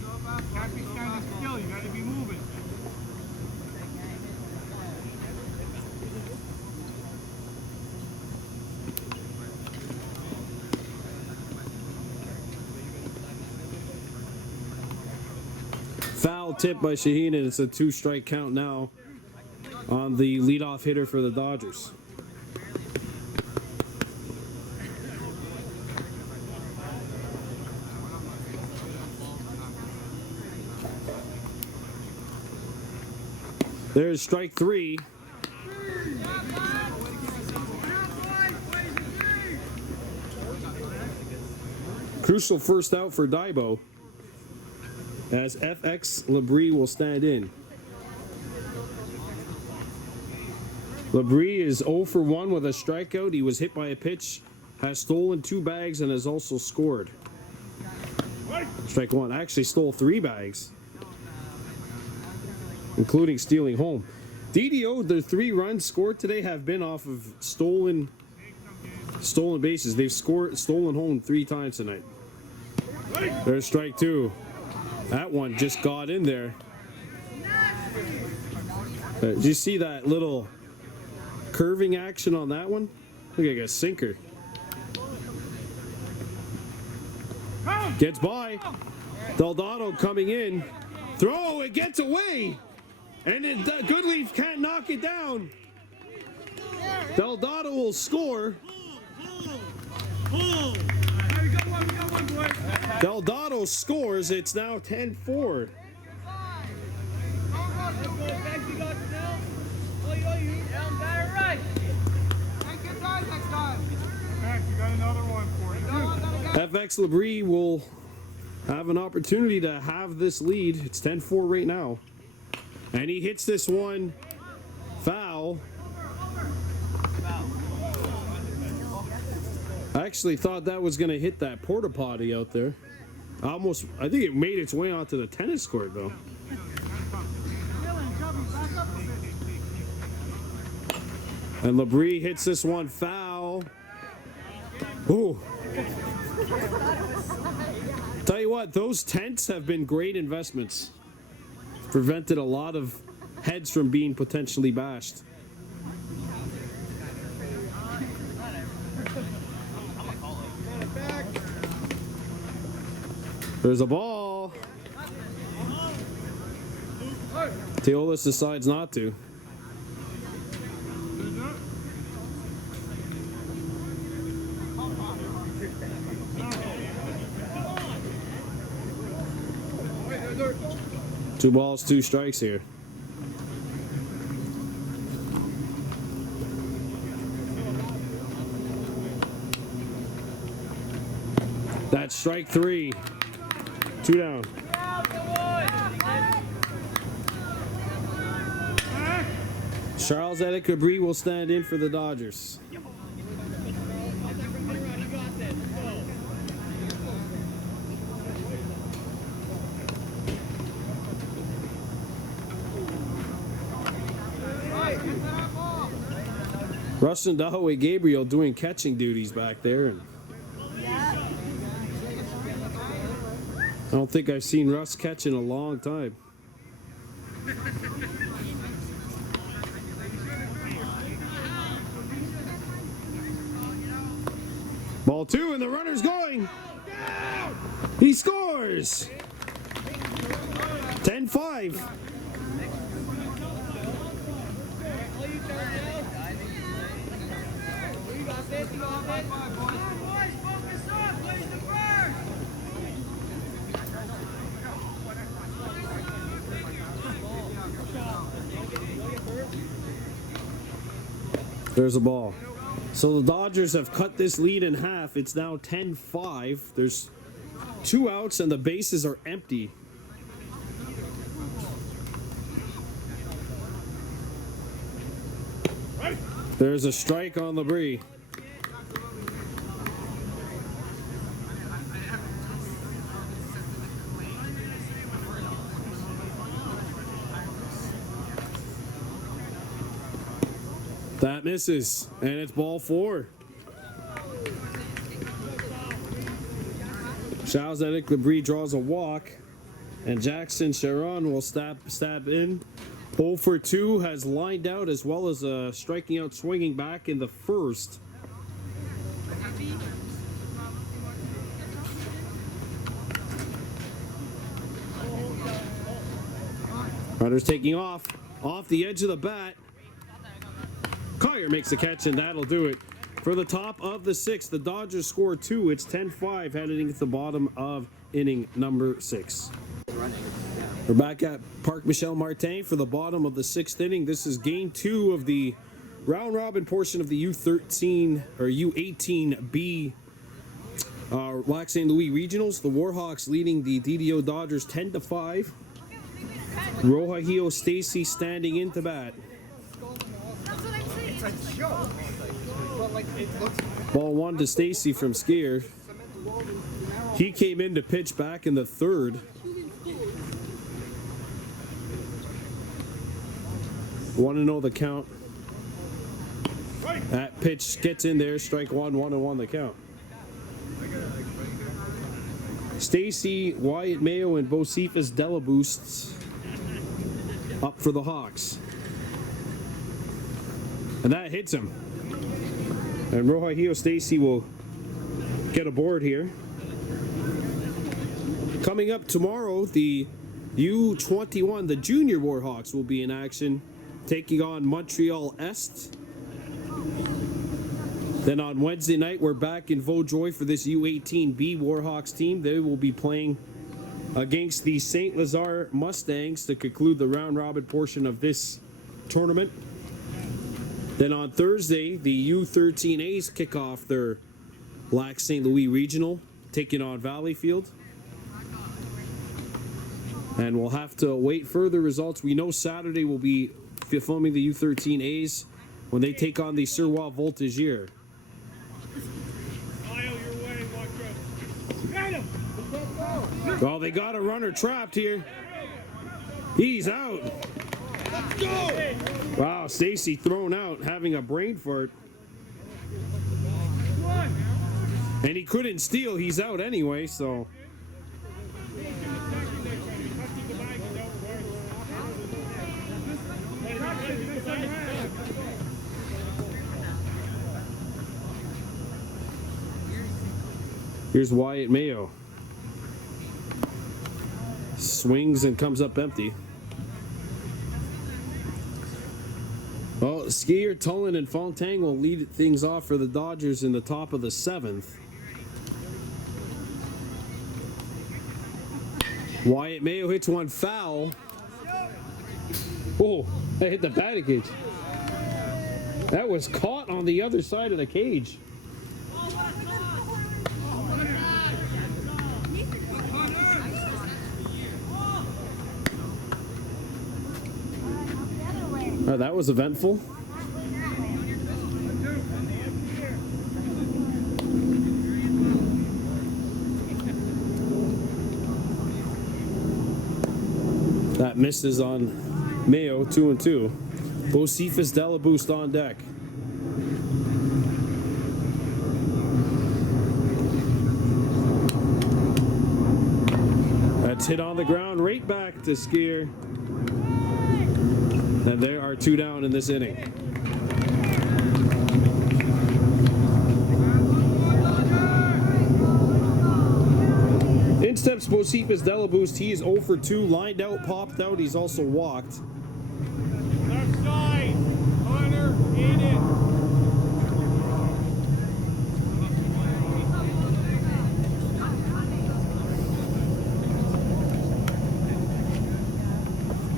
can't be standing still. You got to be moving. Foul tip by Shaheen, and it's a 2-strike count now on the leadoff hitter for the Dodgers. There's strike 3. Crucial first out for Daibo, as FX Labrie will stand in. Labrie is 0 for 1 with a strikeout. He was hit by a pitch, has stolen 2 bags, and has also scored. Strike 1. Actually stole 3 bags, including stealing home. DDO, the 3 runs scored today have been off of stolen bases. They've stolen home 3 times tonight. There's strike 2. That one just got in there. Did you see that little curving action on that one? Look like a sinker. Gets by. Delgado coming in. Throw, it gets away. And Goodleaf can't knock it down. Delgado will score. Delgado scores. It's now 10-4. FX Labrie will have an opportunity to have this lead. It's 10-4 right now. And he hits this one foul. I actually thought that was going to hit that porta potty out there. I think it made its way onto the tennis court though. And Labrie hits this one foul. Ooh. Tell you what, those tents have been great investments. Prevented a lot of heads from being potentially bashed. There's a ball. Teolis decides not to. Two balls, two strikes here. That's strike three. Two down. Charles-Éric Labrie will stand in for the Dodgers. Rustin Dahaway Gabriel doing catching duties back there. And I don't think I've seen Russ catch in a long time. Ball two, and the runner's going. He scores. 10-5. There's a ball. So the Dodgers have cut this lead in half. It's now 10-5. There's two outs and the bases are empty. There's a strike on Labrie. That misses, and it's ball four. Charles-Éric Labrie draws a walk, and Jackson Sharon will stab in. 0 for 2 has lined out as well as striking out swinging back in the first. Runner's taking off the edge of the bat. Collier makes the catch, and that'll do it. For the top of the sixth, the Dodgers score 2. It's 10-5 heading into the bottom of inning number 6. We're back at Parc Michel Martin for the bottom of the 6th inning. This is game 2 of the round robin portion of the U13 or U18B Lac St. Louis Regionals. The Warhawks leading the DDO Dodgers 10-5. Rohahio Stacy standing into bat. Ball 1 to Stacy from Skier. He came in to pitch back in the 3rd. Want to know the count. That pitch gets in there. Strike 1, 1-1 the count. Stacy, Wyatt Mayo, and Bocephus Delaboosts up for the Hawks. And that hits him. And Rohahio Stacy will get aboard here. Coming up tomorrow, the U21, the Junior Warhawks, will be in action, taking on Montreal Est. Then on Wednesday night, we're back in Vaudreuil for this U18B Warhawks team. They will be playing against the St. Lazare Mustangs to conclude the round-robin portion of this tournament. Then on Thursday, the U13As kick off their Lac St. Louis Regional, taking on Valleyfield. And we'll have to wait further results. We know Saturday will be filming the U13As when they take on the Surwa Voltigeur. Kyle, your way, watch out. Got him! Well, they got a runner trapped here. He's out. Wow, Stacy thrown out, having a brain fart. And he couldn't steal. He's out anyway, so. Here's Wyatt Mayo. Swings and comes up empty. Well, Skier, Tullen, and Fontaine will lead things off for the Dodgers in the top of the 7th. Wyatt Mayo hits one foul. Oh, that hit the batting cage. That was caught on the other side of the cage. That was eventful. That misses on Mayo, 2-2. Bocephus Delaboost on deck. That's hit on the ground, right back to Skier. And there are 2 down in this inning. In steps Bocephus Delaboost. He is 0 for 2, lined out, popped out. He's also walked. Left side. Hunter, in it.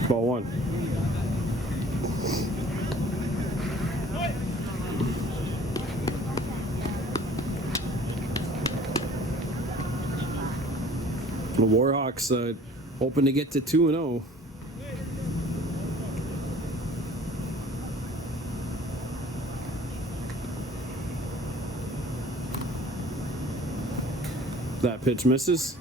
Ball 1. The Warhawks hoping to get to 2-0. That pitch misses.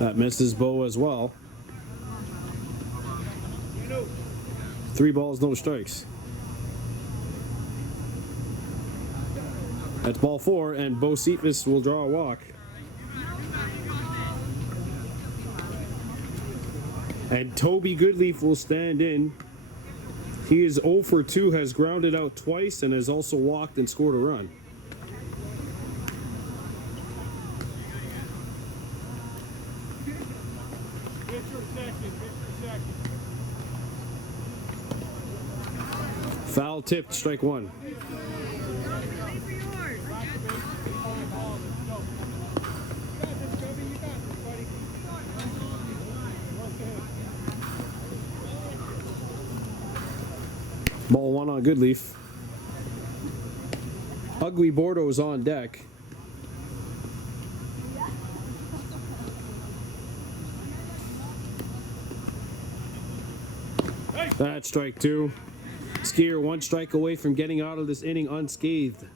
That misses Bo as well. 3 balls, no strikes. That's ball 4, and Bocephus will draw a walk. And Toby Goodleaf will stand in. He is 0 for 2, has grounded out twice, and has also walked and scored a run. Foul tipped, strike 1. Ball 1 on Goodleaf. Ugly Bordeaux's on deck. That's strike 2. Skier 1 strike away from getting out of this inning unscathed.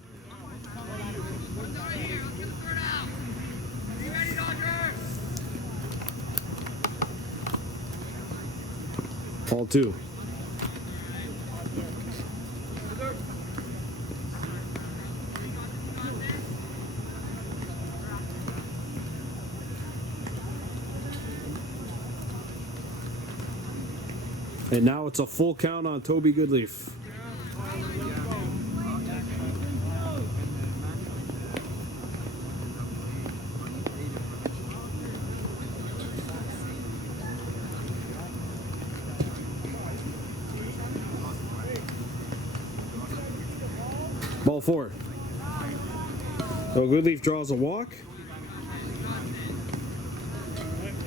Ball 2. And now it's a full count on Toby Goodleaf. Ball 4. So Goodleaf draws a walk.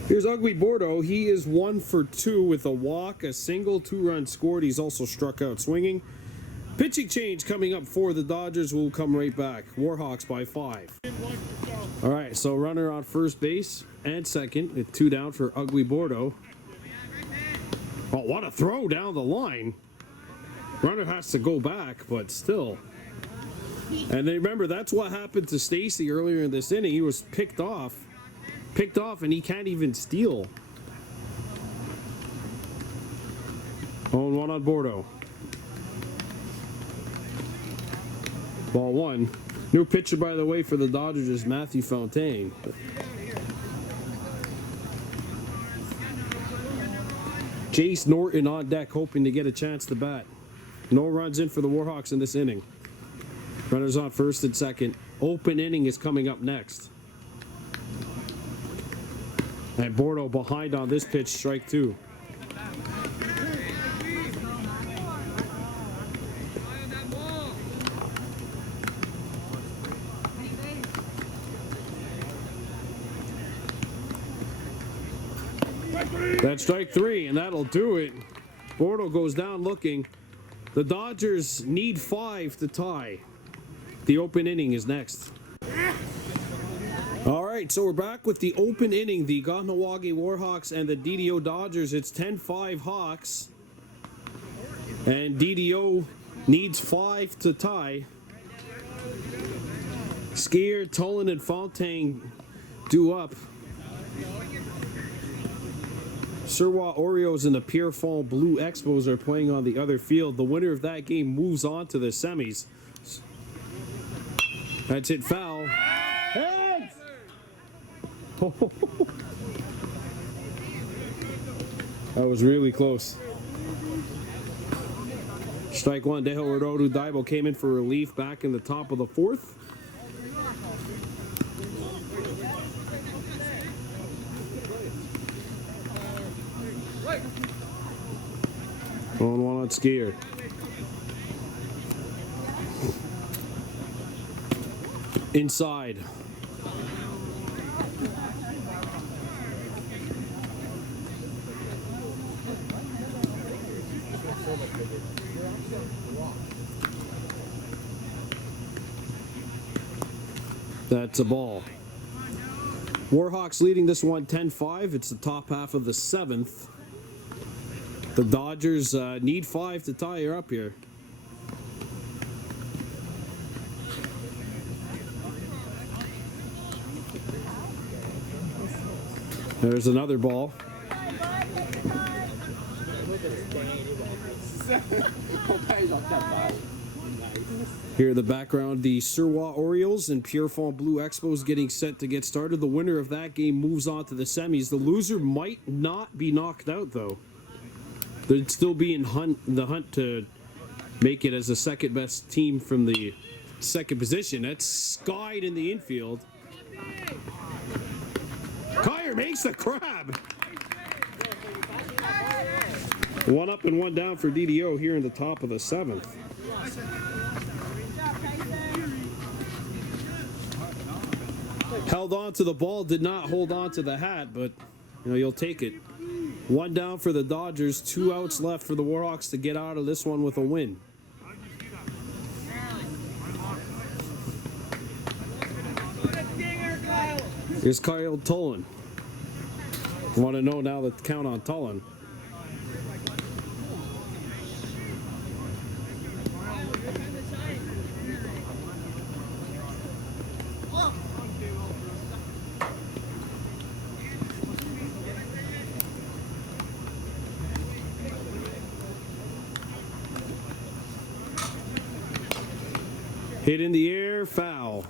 Here's Ugly Bordeaux. He is 1 for 2 with a walk, a single, 2 runs scored. He's also struck out swinging. Pitching change coming up for the Dodgers. Will come right back. Warhawks by 5. All right, so runner on first base and second with 2 down for Ugly Bordeaux. Oh, what a throw down the line. Runner has to go back, but still. And then remember, that's what happened to Stacy earlier in this inning. He was picked off, and he can't even steal. 0-1 on Bordeaux. Ball 1. New pitcher, by the way, for the Dodgers is Matthew Fontaine. Jace Norton on deck, hoping to get a chance to bat. No runs in for the Warhawks in this inning. Runners on first and second. Open inning is coming up next. And Bordeaux behind on this pitch, strike 2. That's strike 3, and that'll do it. Bordeaux goes down looking. The Dodgers need 5 to tie. The open inning is next. All right, so we're back with the open inning. The Kahnawake Warhawks and the DDO Dodgers. It's 10-5 Hawks. And DDO needs 5 to tie. Skier, Tolan, and Fontaine due up. Surwa Orioles and the Pierrefonds Blue Expos are playing on the other field. The winner of that game moves on to the semis. That's it, foul. Heads! That was really close. Strike 1, Dejo Rododu Daibo came in for relief back in the top of the 4th. On 1 on Skier. Inside. That's a ball. Warhawks leading this one 10-5. It's the top half of the 7th. The Dodgers need 5 to tie her up here. There's another ball. Here in the background, the Surwa Orioles and Pierrefonds Blue Expos getting set to get started. The winner of that game moves on to the semis. The loser might not be knocked out, though. They'd still be in the hunt to make it as the second best team from the second position. That's skied in the infield. Kyer makes the grab. 1 up and 1 down for DDO here in the top of the 7th. Held on to the ball, did not hold on to the hat, but you'll take it. 1 down for the Dodgers, 2 outs left for the Warhawks to get out of this one with a win. Here's Kyle Tolan. Want to know now the count on Tolan. Hit in the air, foul.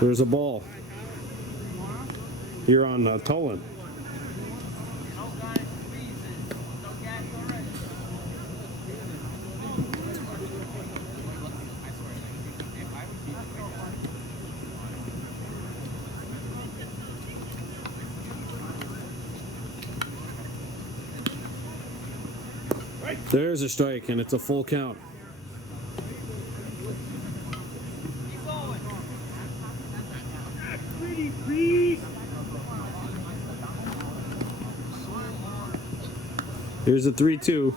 There's a ball here on Tolan. There's a strike, and it's a full count. Here's a 3-2.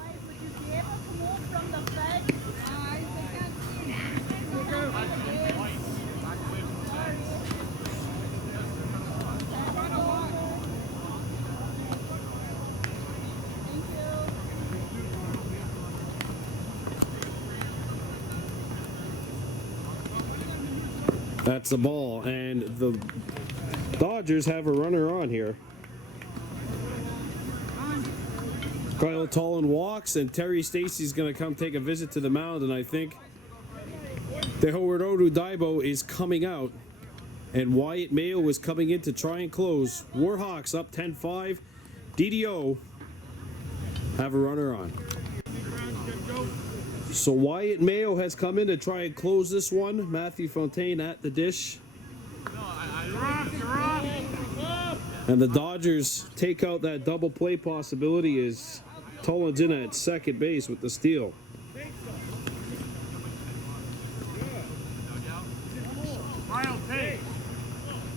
That's the ball, and the Dodgers have a runner on here. Kyle Tolan walks, and Terry Stacy's going to come take a visit to the mound, and I think Howard Daibo is coming out, and Wyatt Mayo is coming in to try and close. Warhawks up 10-5. DDO have a runner on. So Wyatt Mayo has come in to try and close this one. Matthew Fontaine at the dish. And the Dodgers take out that double play possibility as Tolan's in at second base with the steal.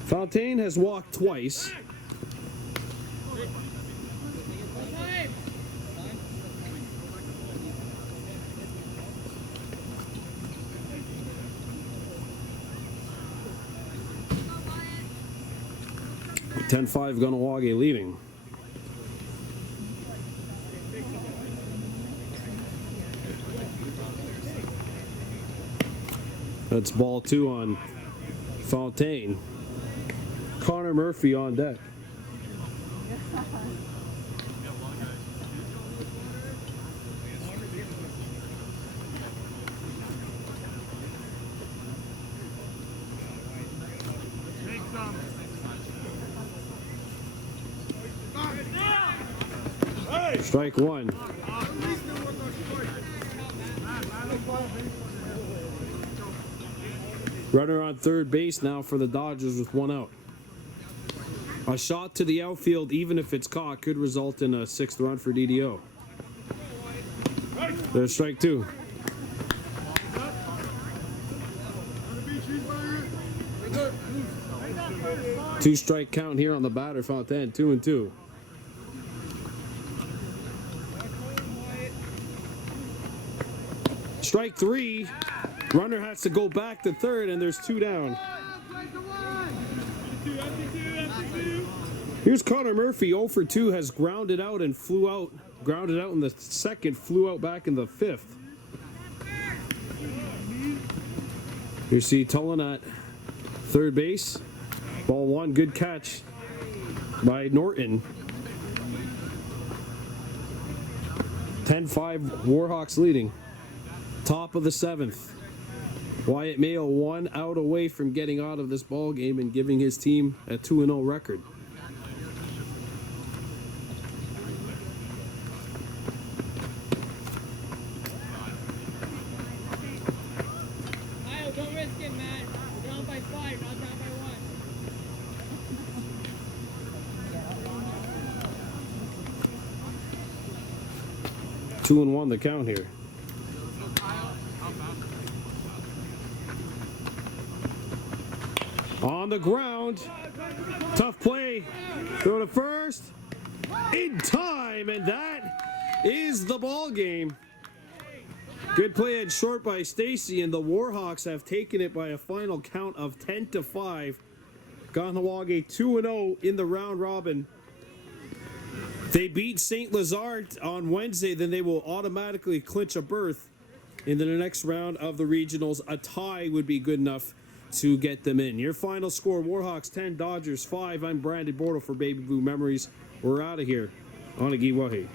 Fontaine has walked twice. (10-5) Kahnawake leading. That's ball 2 on Fontaine. Connor Murphy on deck. Strike 1. Runner on third base now for the Dodgers with 1 out. A shot to the outfield, even if it's caught, could result in a 6th run for DDO. There's strike 2. Two strike count here on the batter, Fontaine, 2-2. Strike 3. Runner has to go back to third, and there's 2 down. Here's Connor Murphy, 0 for 2, has grounded out and flew out. Grounded out in the second, flew out back in the 5th. You see Tolan at third base. Ball 1, good catch by Norton. 10-5, Warhawks leading. Top of the 7th. Wyatt Mayo 1 out away from getting out of this ball game and giving his team a 2-0 record. Kyle, don't risk it, man. We're down by 5, not down by 1. 2-1 the count here. On the ground. Tough play. Throw to first. In time, and that is the ball game. Good play at short by Stacy, and the Warhawks have taken it by a final count of 10-5. Kahnawake 2-0 in the round robin. They beat St. Lazare on Wednesday, then they will automatically clinch a berth into the next round of the regionals. A tie would be good enough to get them in. Your final score, Warhawks 10, Dodgers 5. I'm Brandon Bordeaux for Baby Blue Memories. We're out of here on Kahnawake.